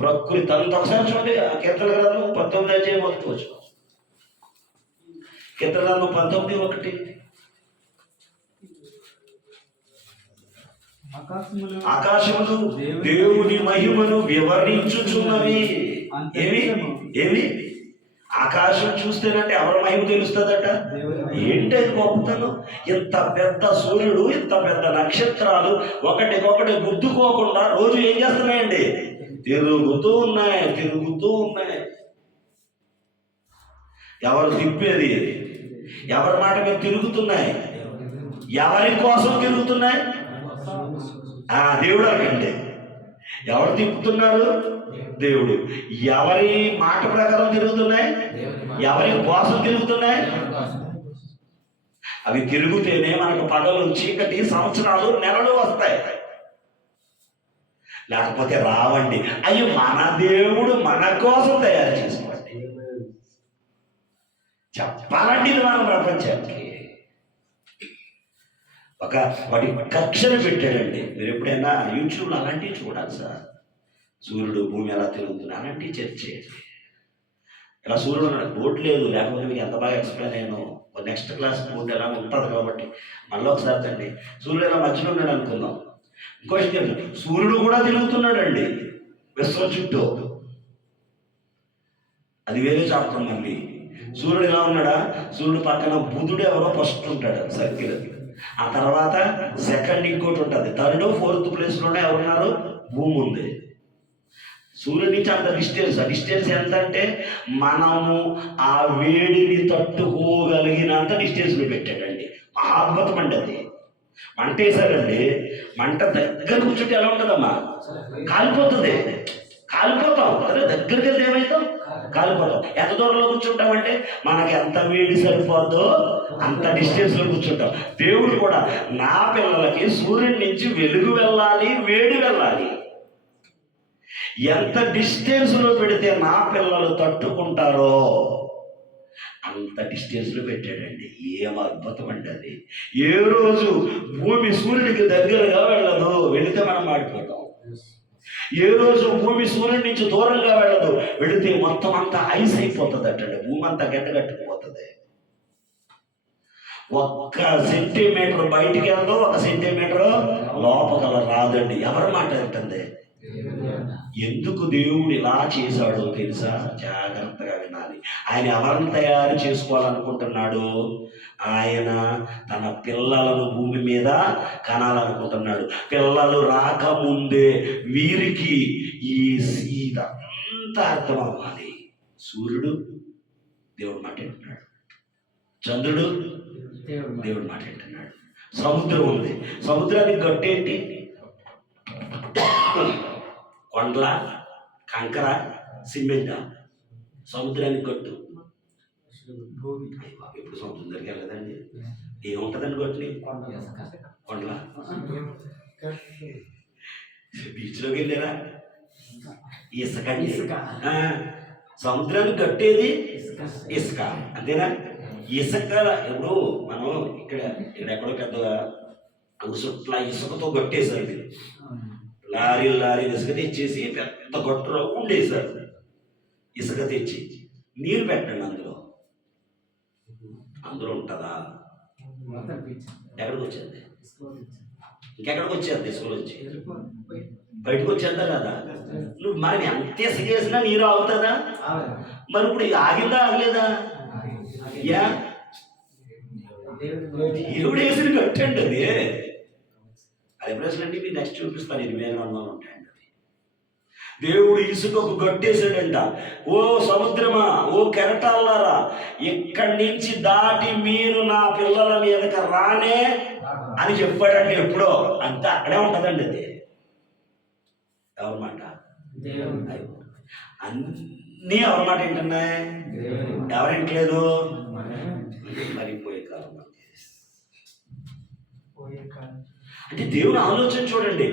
ప్రకృతి అంత ఒకసారి చూడండి. కీర్తన గ్రంథం 19వ అధ్యాయం మొదలుకోవచ్చు. కీర్తన గ్రంథం 19:1. ఆకాశములు దేవుని మహిమను వివరించుచున్నవి. ఏమి ఆకాశం చూస్తేనంటే ఎవరి మహిమ తెలుస్తుందట. ఏంటది గొప్పతనం? ఇంత పెద్ద సూర్యుడు, ఇంత పెద్ద నక్షత్రాలు ఒకటికొకటి గుద్దుకోకుండా రోజు ఏం చేస్తున్నాయండి? తిరుగుతూ ఉన్నాయి. ఎవరు తిప్పేది? ఎవరి మాట మీద తిరుగుతున్నాయి? ఎవరి కోసం తిరుగుతున్నాయి? దేవుడు అనండి. ఎవరు తిప్పుతున్నారు? దేవుడు. ఎవరి మాట ప్రకారం తిరుగుతున్నాయి? ఎవరి కోసం తిరుగుతున్నాయి? అవి తిరుగుతేనే మనకు పగలు, చీకటి, సంవత్సరాలు, నెలలు వస్తాయి. లేకపోతే రావండి. అవి మన దేవుడు మన కోసం తయారు చేసుకోండి. చెప్పాలండి ఇది మన ప్రపంచానికి. వాటి కక్షలు పెట్టాడండి. మీరు ఎప్పుడైనా యూట్యూబ్లో అలాంటివి చూడాలి సార్. సూర్యుడు భూమి ఎలా తిరుగుతుంది అలాంటివి చర్చ. ఇలా సూర్యుడు బోట్ లేదు, లేకపోతే మీకు ఎంత బాగా ఎక్స్ప్లెయిన్ అయ్యాను. నెక్స్ట్ క్లాస్ బోట్ ఎలా ఉంటుంది కాబట్టి మళ్ళీ ఒకసారి తండి. సూర్యుడు ఎలా మధ్యలో ఉన్నాడు అనుకుందాం. ఇంకో విషయం, సూర్యుడు కూడా తిరుగుతున్నాడండి విశ్వం చుట్టూ. అది వేరే చాప్టర్. మళ్ళీ సూర్యుడు ఎలా ఉన్నాడా? సూర్యుడు పక్కన బుధుడు ఎవరో ఫస్ట్ ఉంటాడు సర్కిల్. ఆ తర్వాత సెకండ్ ఇంకోటి ఉంటుంది. 3rd, 4th ప్లేస్లోనే ఎవరున్నారు? భూమి ఉంది. సూర్యుడి నుంచి అంత డిస్టెన్స్. ఆ డిస్టెన్స్ ఎంత అంటే మనము ఆ వేడిని తట్టుకోగలిగినంత డిస్టెన్స్లో పెట్టాడండి. మహాద్భుతం అండి అది. మంట వేసారండి. మంట దగ్గర కూర్చుంటే ఎలా ఉంటుందమ్మా? కాలిపోతుంది. కాలిపోతాం. అదే దగ్గరికి వెళ్తే ఏమవుతాం? కాలిపోతాం. ఎంత దూరంలో కూర్చుంటామంటే మనకి ఎంత వేడి సరిపోద్దో అంత డిస్టెన్స్లో కూర్చుంటాం. దేవుడు కూడా నా పిల్లలకి సూర్యుడి నుంచి వెలుగు వెళ్ళాలి, వేడి వెళ్ళాలి. ఎంత డిస్టెన్స్లో పెడితే నా పిల్లలు తట్టుకుంటారో అంత డిస్టెన్స్లో పెట్టాడండి. ఏం అద్భుతం అండి అది. ఏ రోజు భూమి సూర్యుడికి దగ్గరగా వెళ్ళదు, వెళితే మనం మాడిపోతాం. ఏ రోజు భూమి సూర్యుడి నుంచి దూరంగా వెళ్ళదు, వెళితే మొత్తం అంతా ఐస్ అయిపోతుంది అంటండి. భూమి అంతా గడ్డగట్టుకుపోతుంది. 1 సెంటీమీటర్ బయటికి వెళ్దాం, 1 సెంటీమీటర్ లోపల రాదండి. ఎవరి మాట ఏంటండి? ఎందుకు దేవుడు ఇలా చేశాడో తెలుసా? జాగ్రత్తగా వినాలి. ఆయన ఎవరిని తయారు చేసుకోవాలనుకుంటున్నాడు? ఆయన తన పిల్లలను భూమి మీద కనాలనుకుంటున్నాడు. పిల్లలు రాకముందే వీరికి ఇదంతా అర్థం అవ్వాలి. సూర్యుడు దేవుడు మాట వింటున్నాడు, చంద్రుడు దేవుడు మాట వింటున్నాడు, సముద్రం ఉంది, సముద్రానికి గట్టేంటి? కొండల, కంకర, సిమెంట్. సముద్రానికి గట్టు ఎప్పుడు సముద్రం దగ్గరికి వెళ్ళలేదండి. ఏముంటుందండి గట్టుని? కొండల. బీచ్లోకి వెళ్ళారా? ఇసుక. సముద్రానికి గట్టేది ఇసుక, అంతేనా? ఇసుక ఇప్పుడు మనం ఇక్కడెక్కడో పెద్దగా చుట్ల ఇసుకతో గట్టేశారు. మీరు లారీ ఇసుక తెచ్చేసి పెద్ద గట్టు ఉండేశారు. ఇసుక తెచ్చి నీరు పెట్టండి, అందులో ఉంటుందా? ఎక్కడికి వచ్చేది? ఇంకెక్కడికి వచ్చేది? ఇసుకలో వచ్చి బయటకు వచ్చేద్దా కదా? నువ్వు మరి ఎంత ఇసుక వేసినా నీరు ఆగుతుందా? మరి ఇప్పుడు ఆగిందా ఆగలేదా? దేవుడు వేసిన గట్టండి అది. అది ప్రశ్న అండి, మీరు నెక్స్ట్ చూపిస్తాను. ఇది మేఘరంగాలు ఉంటాయండి. దేవుడు ఇసుకకు గట్టేశాడంట. ఓ సముద్రమా, ఓ కెరటాలారా, ఇక్కడి నుంచి దాటి మీరు నా పిల్లల మీదకి రానే అని చెప్పాడండి. ఎప్పుడో అంతా అక్కడే ఉంటుందండి. అది ఎవరి మాట? అన్నీ ఎవరి మాట ఏంటన్నాయి? ఎవరింటలేదు? మరిపోయే కాలం. అంటే దేవుని ఆలోచన చూడండి.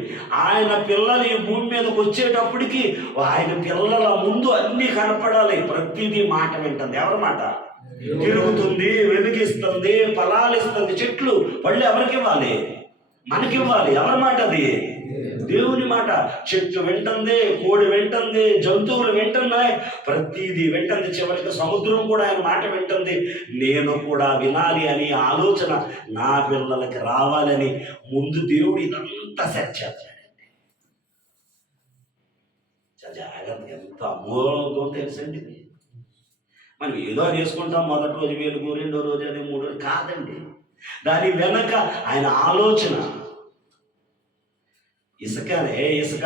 ఆయన పిల్లలు ఈ భూమి మీదకి వచ్చేటప్పటికి ఆయన పిల్లల ముందు అన్ని కనపడాలి. ప్రతిదీ మాట వింటుంది. ఎవరి మాట? తిరుగుతుంది, వెలిగిస్తుంది, ఫలాలు ఇస్తుంది. చెట్లు పళ్ళు ఎవరికి ఇవ్వాలి? మనకివ్వాలి. ఎవరి మాట అది? దేవుని మాట. చెట్టు వింటుంది, కోడి వింటుంది, జంతువులు వింటున్నాయి, ప్రతిదీ వింటుంది. చివరికి సముద్రం కూడా ఆయన మాట వింటుంది. నేను కూడా వినాలి అని ఆలోచన నా పిల్లలకి రావాలని ముందు దేవుడు ఇదంతా సెట్ చేస్తాడండి. జాగ్రత్త. ఎంత అమోఘం తెలుసండి. మనం ఏదో చేసుకుంటాం. మొదటి రోజు వెలుగు, రెండో రోజు అదే, మూడో రోజు కాదండి. దాని వెనక ఆయన ఆలోచన. ఇసుక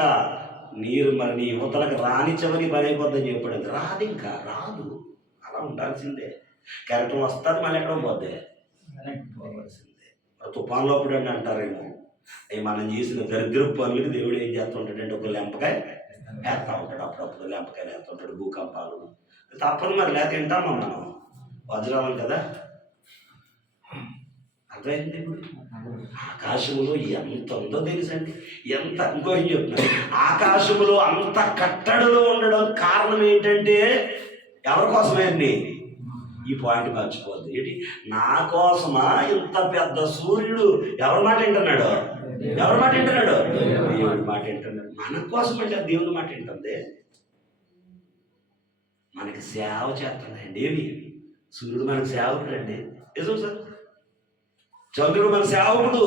నీరు మరి నీ యువతలకు రానిచ్చమని పని అయిపోద్దని చెప్పాడు. అది రాదు, ఇంకా రాదు. అలా ఉండాల్సిందే. కెరటం వస్తుంది, మళ్ళీ ఎక్కడో పోద్ది, పోవాల్సిందే. తుఫాన్లో అప్పుడు అని అంటారేమో. అవి మనం చేసిన దరిద్ర పనులకి దేవుడు ఏం చేస్తుంటాడంటే ఒక లెంపకాయ వేస్తూ ఉంటాడు. అప్పుడప్పుడు లెంపకాయలు వేస్తుంటాడు. భూకంపాలు తప్పదు మరి, లేక తింటామా మనం? వజ్రాలం కదా. అర్థమైంది. ఇప్పుడు ఆకాశంలో ఎంత ఉందో తెలుసండి. ఎంత ఇంకో ఏం చెప్తున్నారు, ఆకాశంలో అంత కట్టడిలో ఉండడం కారణం ఏంటంటే ఎవరి కోసమే అండి? ఈ పాయింట్ మర్చిపోద్ది. ఏంటి? నా కోసమా ఇంత పెద్ద సూర్యుడు? ఎవరి మాట వింటున్నాడు? ఎవరి మాట వింటున్నాడు? దేవుడి మాట వింటున్నాడు. మన కోసం అంటే దేవుని మాట వింటుంది. మనకి సేవ చేస్తుందండి. ఏమి? సూర్యుడు మనకి సేవకుడు అండి. నిజం సార్. చంద్రుడు మన సేవకుడు.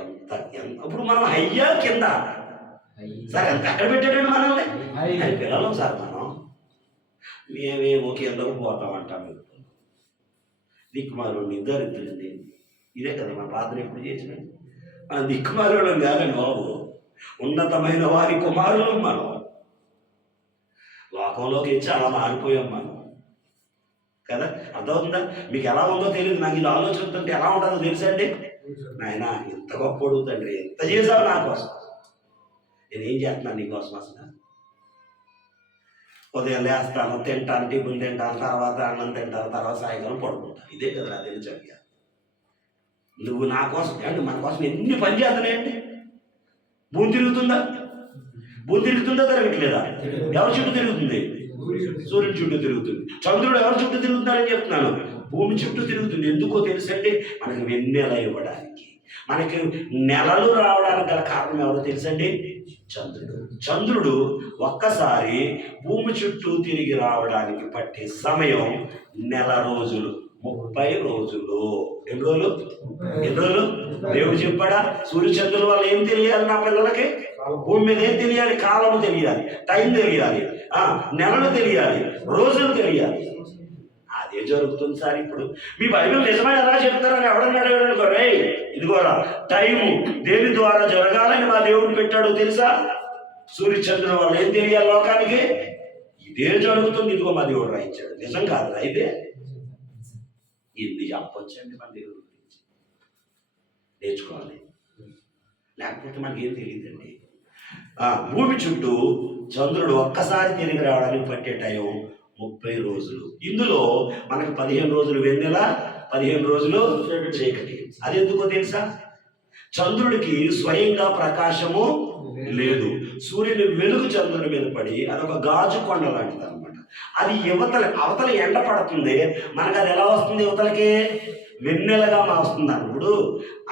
ఎంత ఇప్పుడు మనం అయ్యా కింద సార్ ఎంత అక్కడ పెట్టాడండి మనల్ని. అది పిల్లలం సార్. మనం మేమేమో కిందకు పోతామంటాం. దిక్కుమారుడిని, దరిద్రుడిని. ఇదే కదా మన ప్రార్థన ఎప్పుడు చేసినాడు. మన దిక్కుమారుడు కాదండి బాబు, ఉన్నతమైన వారి కుమారులు మనం. లోకంలోకి వచ్చి అలా మారిపోయాం మనం కదా. అర్థమవుతుందా? మీకు ఎలా ఉందో తెలియదు. నాకు ఇది ఆలోచనతో ఎలా ఉంటుందో తెలుసండి. నాయన ఇంత గొప్పడు తండ్రి, ఎంత చేసావు నా కోసం, నేనేం చేస్తున్నాను నీ కోసం? అసలు ఉదయం లేస్తాను, తింటాను, టిఫిన్ తింటాను, తర్వాత అన్నం తింటాను, తర్వాత సాయంకాలం పడుకుంటాను. ఇదే కదా నా తెలియచర్య. నువ్వు నా కోసం అంటే మన కోసం ఎన్ని పని చేస్తున్నాయండి. భూమి తిరుగుతుందా? భూమి తిరుగుతుందా? తిరగట్లేదా? ఎవరి చుట్టూ తిరుగుతుంది? సూర్యుని చుట్టూ తిరుగుతుంది. చంద్రుడు ఎవరి చుట్టూ తిరుగుతున్నారని చెప్తున్నాను? భూమి చుట్టూ తిరుగుతుంది. ఎందుకో తెలుసండి? మనకి వెన్నెల ఇవ్వడానికి, మనకి నెలలు రావడానికి గల కారణం ఎవరో తెలుసండి? చంద్రుడు. చంద్రుడు ఒక్కసారి భూమి చుట్టూ తిరిగి రావడానికి పట్టే సమయం నెల రోజులు. 30 రోజులు. ఎన్ని రోజులు? ఎన్ని రోజులు? దేవుడు చెప్పాడా? సూర్యచంద్రుల వల్ల ఏం తెలియాలి నా పిల్లలకి? భూమి మీద ఏం తెలియాలి? కాలము తెలియాలి, టైం తెలియాలి, నెలలు తెలియాలి, రోజులు తెలియాలి. అదే జరుగుతుంది సార్. ఇప్పుడు మీ బైబిల్ నిజమైన ఎలా చెప్తారని ఎవడన్నాడు? రే ఇదిగోరా టైము దేని ద్వారా జరగాలని మా దేవుడు పెట్టాడు తెలుసా? సూర్యచంద్రుల వల్ల ఏం తెలియాలి లోకానికి? ఇదే జరుగుతుంది. ఇదిగో మా దేవుడు రాయించాడు. నిజం కాదు అయితే ఇది చెప్పొచ్చండి. మన దేవుడు గురించి నేర్చుకోవాలి, లేకపోతే మనకి ఏం తెలియదండి. భూమి చుట్టూ చంద్రుడు ఒక్కసారి తిరిగి రావడానికి పట్టే టైం 30 రోజులు. ఇందులో మనకు 15 రోజులు వెన్నెల, 15 రోజులు చీకటి. అది ఎందుకో తెలుసా? చంద్రుడికి స్వయంగా ప్రకాశము లేదు. వెలుగు చంద్రుడి మీద పడి అదొక గాజు కొండ లాంటిది అనమాట. అది అవతల ఎండ పడుతుంది, మనకు అది ఎలా వస్తుంది? యువతలకి వెన్నెలగా వస్తుంది. అప్పుడు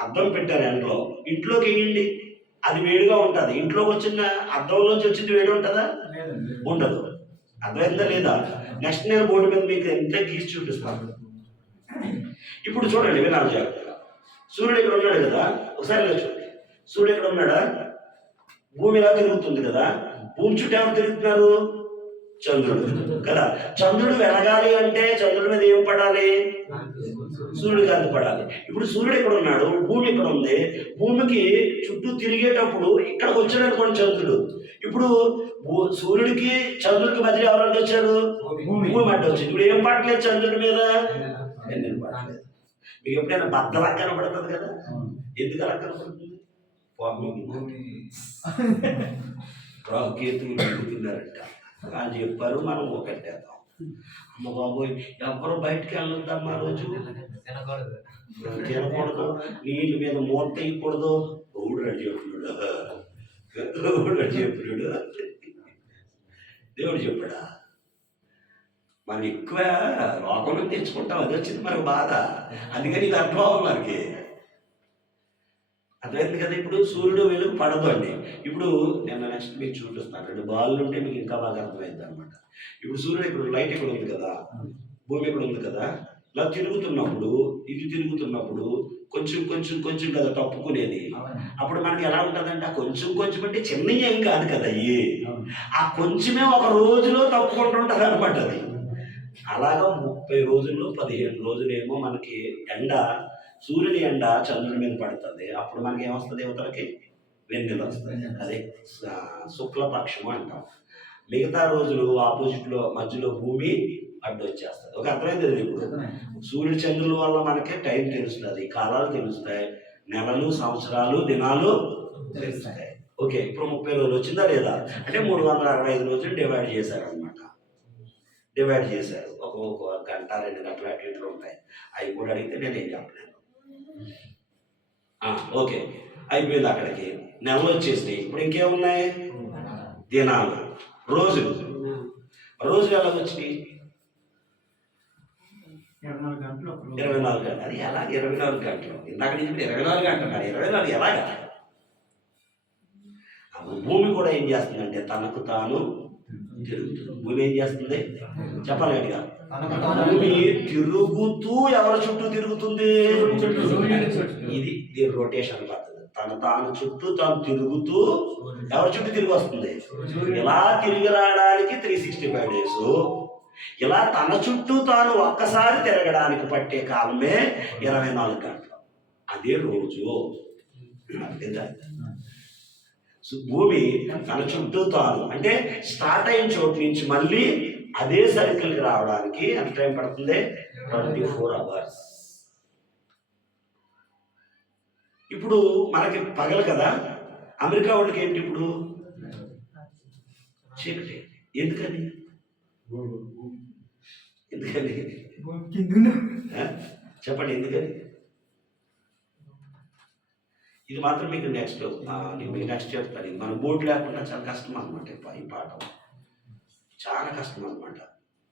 అద్దం పెట్టారు ఎండలో, ఇంట్లోకి వేయండి, అది వేడిగా ఉంటుంది. ఇంట్లోకి వచ్చిన అద్దంలోంచి వచ్చింది వేడి ఉంటుందా? ఉండదు. అర్థమైందా లేదా? నెక్స్ట్ నేను బోర్డు మీద మీకు ఎంత గీసి చూపిస్తాను. ఇప్పుడు చూడండి, వినాలి జాగ్రత్తగా. సూర్యుడు ఇక్కడ ఉన్నాడు కదా, ఒకసారి ఇలా చూడండి. సూర్యుడు ఇక్కడ ఉన్నాడా? భూమి ఎలా తిరుగుతుంది కదా, భూమి చుట్టూ ఎవరు తిరుగుతున్నారు? చంద్రుడు కదా. చంద్రుడు వెలగాలి అంటే చంద్రుడి మీద ఏం పడాలి? సూర్యుడు కాంతి పడాలి. ఇప్పుడు సూర్యుడు ఇక్కడ ఉన్నాడు, భూమి ఇక్కడ ఉంది. భూమికి చుట్టూ తిరిగేటప్పుడు ఇక్కడికి వచ్చాడు అనుకోండి చంద్రుడు. ఇప్పుడు సూర్యుడికి చంద్రుడికి మధ్య ఎవరంటే వచ్చారు? భూమి అంటే వచ్చింది. ఇప్పుడు ఏం పడలేదు చంద్రుడి మీద? ఎన్నెలు పడలేదు. మీకు ఎప్పుడైనా బద్దలా కనపడుతుంది కదా? ఎందుకు అలా కనపడుతుంది? రాకేతులు తిరుగుతున్నారంట అని చెప్పారు. మనం ఒకటేద్దాం. అమ్మ బాబోయ్, ఎవరు బయటికి వెళ్ళొద్దమ్మా, రోజు తినకూడదు, నీళ్ళ మీద మూత వేయకూడదు. ఊడు రెడీ చెప్పినాడు, దేవుడు చెప్పాడా? మనం ఎక్కువ లోకంలో తెచ్చుకుంటాం, అది వచ్చింది మనకు బాధ. అందుకని ఇది అర్థం అవ్వాలి మనకి. అర్థమైంది కదా? ఇప్పుడు సూర్యుడు వెలుగు పడదు అండి. ఇప్పుడు నేను నెక్స్ట్ మీకు చూపిస్తాను. 2 బాళ్ళు ఉంటే మీకు ఇంకా బాగా అర్థమైంది అనమాట. ఇప్పుడు సూర్యుడు ఇప్పుడు లైట్ ఇక్కడ ఉంది కదా, భూమి ఇక్కడ ఉంది కదా, ఇలా తిరుగుతున్నప్పుడు ఇది తిరుగుతున్నప్పుడు కొంచెం కొంచెం కొంచెం కదా తప్పుకునేది. అప్పుడు మనకి ఎలా ఉంటుందంటే ఆ కొంచెం కొంచెం అంటే చిన్న ఏం కాదు కదా, అయ్యి ఆ కొంచెమే ఒక రోజులో తప్పుకుంటుంటుంది అనమాట అది. అలాగా 30 రోజుల్లో 15 రోజులేమో మనకి ఎండ, సూర్యుని ఎండ చంద్రుడి మీద పడుతుంది. అప్పుడు మనకి ఏమొస్తుంది? యువతలకి వెన్నెల వస్తుంది. అదే శుక్లపక్షము అంటాం. మిగతా రోజులు ఆపోజిట్లో మధ్యలో భూమి అడ్డు వచ్చేస్తుంది. ఒక అర్థమైంది. ఇప్పుడు సూర్యుడు చంద్రుల వల్ల మనకి టైం తెలుస్తుంది, కాలాలు తెలుస్తాయి, నెలలు, సంవత్సరాలు, దినాలు తెలుస్తాయి. ఓకే, ఇప్పుడు 30 రోజులు వచ్చిందా లేదా? అంటే 365 రోజులు డివైడ్ చేశారు అనమాట. డివైడ్ చేశారు. ఒక గంట 2 గంటలు అటు ఇట్లు ఉంటాయి. అవి కూడా అడిగితే నేను ఏం చెప్పలేను. ఓకే, అయిపోయింది. అక్కడికి నెలలు వచ్చేసినాయి. ఇప్పుడు ఇంకేమున్నాయి? దినాలు, రోజులు. రోజులు ఎలా వచ్చినాయి? 24 గంటలు. 24 గంటలు. అది ఎలా 24 గంటలు? ఇందాక నుంచి 24 గంటలు. 24 ఎలాగా? భూమి కూడా ఏం చేస్తుందంటే తనకు తాను తిరుగుతుంది. భూమి ఏం చేస్తుంది? చెప్పాలి గట్టిగా. భూమి తిరుగుతూ ఎవరి చుట్టూ తిరుగుతుంది? ఇది దీని రొటేషన్ పద్ధతి. తాను చుట్టూ తాను తిరుగుతూ ఎవరి చుట్టూ తిరిగి వస్తుంది? ఇలా తిరిగి రావడానికి 365 డేస్. ఇలా తన చుట్టూ తాను ఒక్కసారి తిరగడానికి పట్టే కాలమే 24 గంటలు. అదే రోజు. భూమి తన చుట్టూ తాను అంటే స్టార్ట్ అయిన చోటు నుంచి మళ్ళీ అదే సర్కిల్కి రావడానికి ఎంత టైం పడుతుంది? 24 అవర్స్. ఇప్పుడు మనకి పగలు కదా, అమెరికా వాళ్ళకి ఏంటి ఇప్పుడు? చీకటి. ఎందుకని? చెప్పండి ఎందుకని? ఇది మాత్రం మీకు నెక్స్ట్ చెప్తాను. మన బోర్డు లేకుండా చాలా కష్టం అనమాట. ఈ పాఠం చాలా కష్టం అనమాట.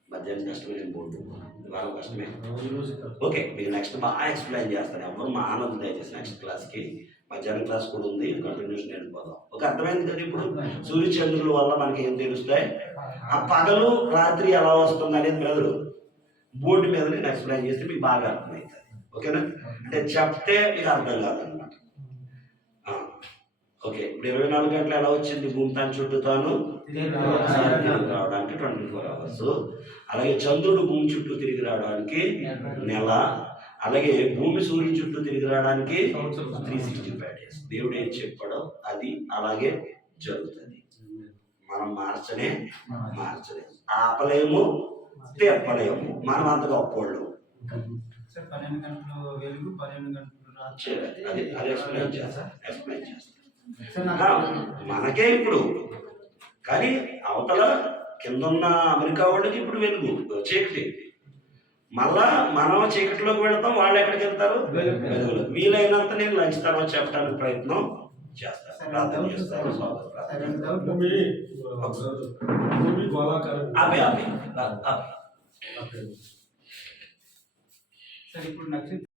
మధ్యాహ్నం కష్టమైన బోర్డు, ఇవాళ కష్టమే. ఓకే, మీకు నెక్స్ట్ బాగా ఎక్స్ప్లెయిన్ చేస్తాను. ఎవరు మా ఆనందం దయచేసి నెక్స్ట్ క్లాస్కి. మధ్యాహ్నం క్లాస్ కూడా ఉంది, కంటిన్యూషన్ వెళ్ళిపోదాం. ఒక అర్థమైంది కదా? ఇప్పుడు సూర్యచంద్రుల వల్ల మనకి ఏం తెలుస్తాయి? ఆ పగలు రాత్రి ఎలా వస్తుంది అనేది బ్రదరు బోర్డు మీద నేను ఎక్స్ప్లెయిన్ చేస్తే మీకు బాగా అర్థమవుతుంది. ఓకేనా? అంటే చెప్తే మీకు అర్థం కాదనమాట. ఓకే, ఇప్పుడు 24 గంటలు ఎలా వచ్చింది? భూమి తన చుట్టూ తాను తిరిగి రావడానికి 24 అవర్స్. అలాగే చంద్రుడు భూమి చుట్టూ తిరిగి రావడానికి నెల. అలాగే భూమి సూర్యుని చుట్టూ తిరిగి రావడానికి 365 days. దేవుడు ఏం చెప్పాడో అది అలాగే జరుగుతుంది. మనం మార్చలేము, ఆపలేము, తెప్పలేము. మనం అంత గొప్పోళ్ళు. సార్ 12 గంటలు వెలుగు, 12 గంటలు రాత్రి. అది ఎక్స్ప్లెయిన్ చేస్తా. సార్ నాకు మనకే ఇప్పుడు, కానీ అవతల కింద ఉన్న అమెరికా వాళ్ళకి ఇప్పుడు వెలుగు, చీకటి. మళ్ళా మనం చీకటిలోకి వెళ్తాం, వాళ్ళు ఎక్కడికి వెళ్తారు? వెలుగులో. వీలైనంత నేను లంచ్ తర్వాత చెప్పడానికి ప్రయత్నం చేస్తాను, ప్రార్థన చేస్తాను. భూమి గోళాకారం. అవి సార్ ఇప్పుడు నక్షత్రం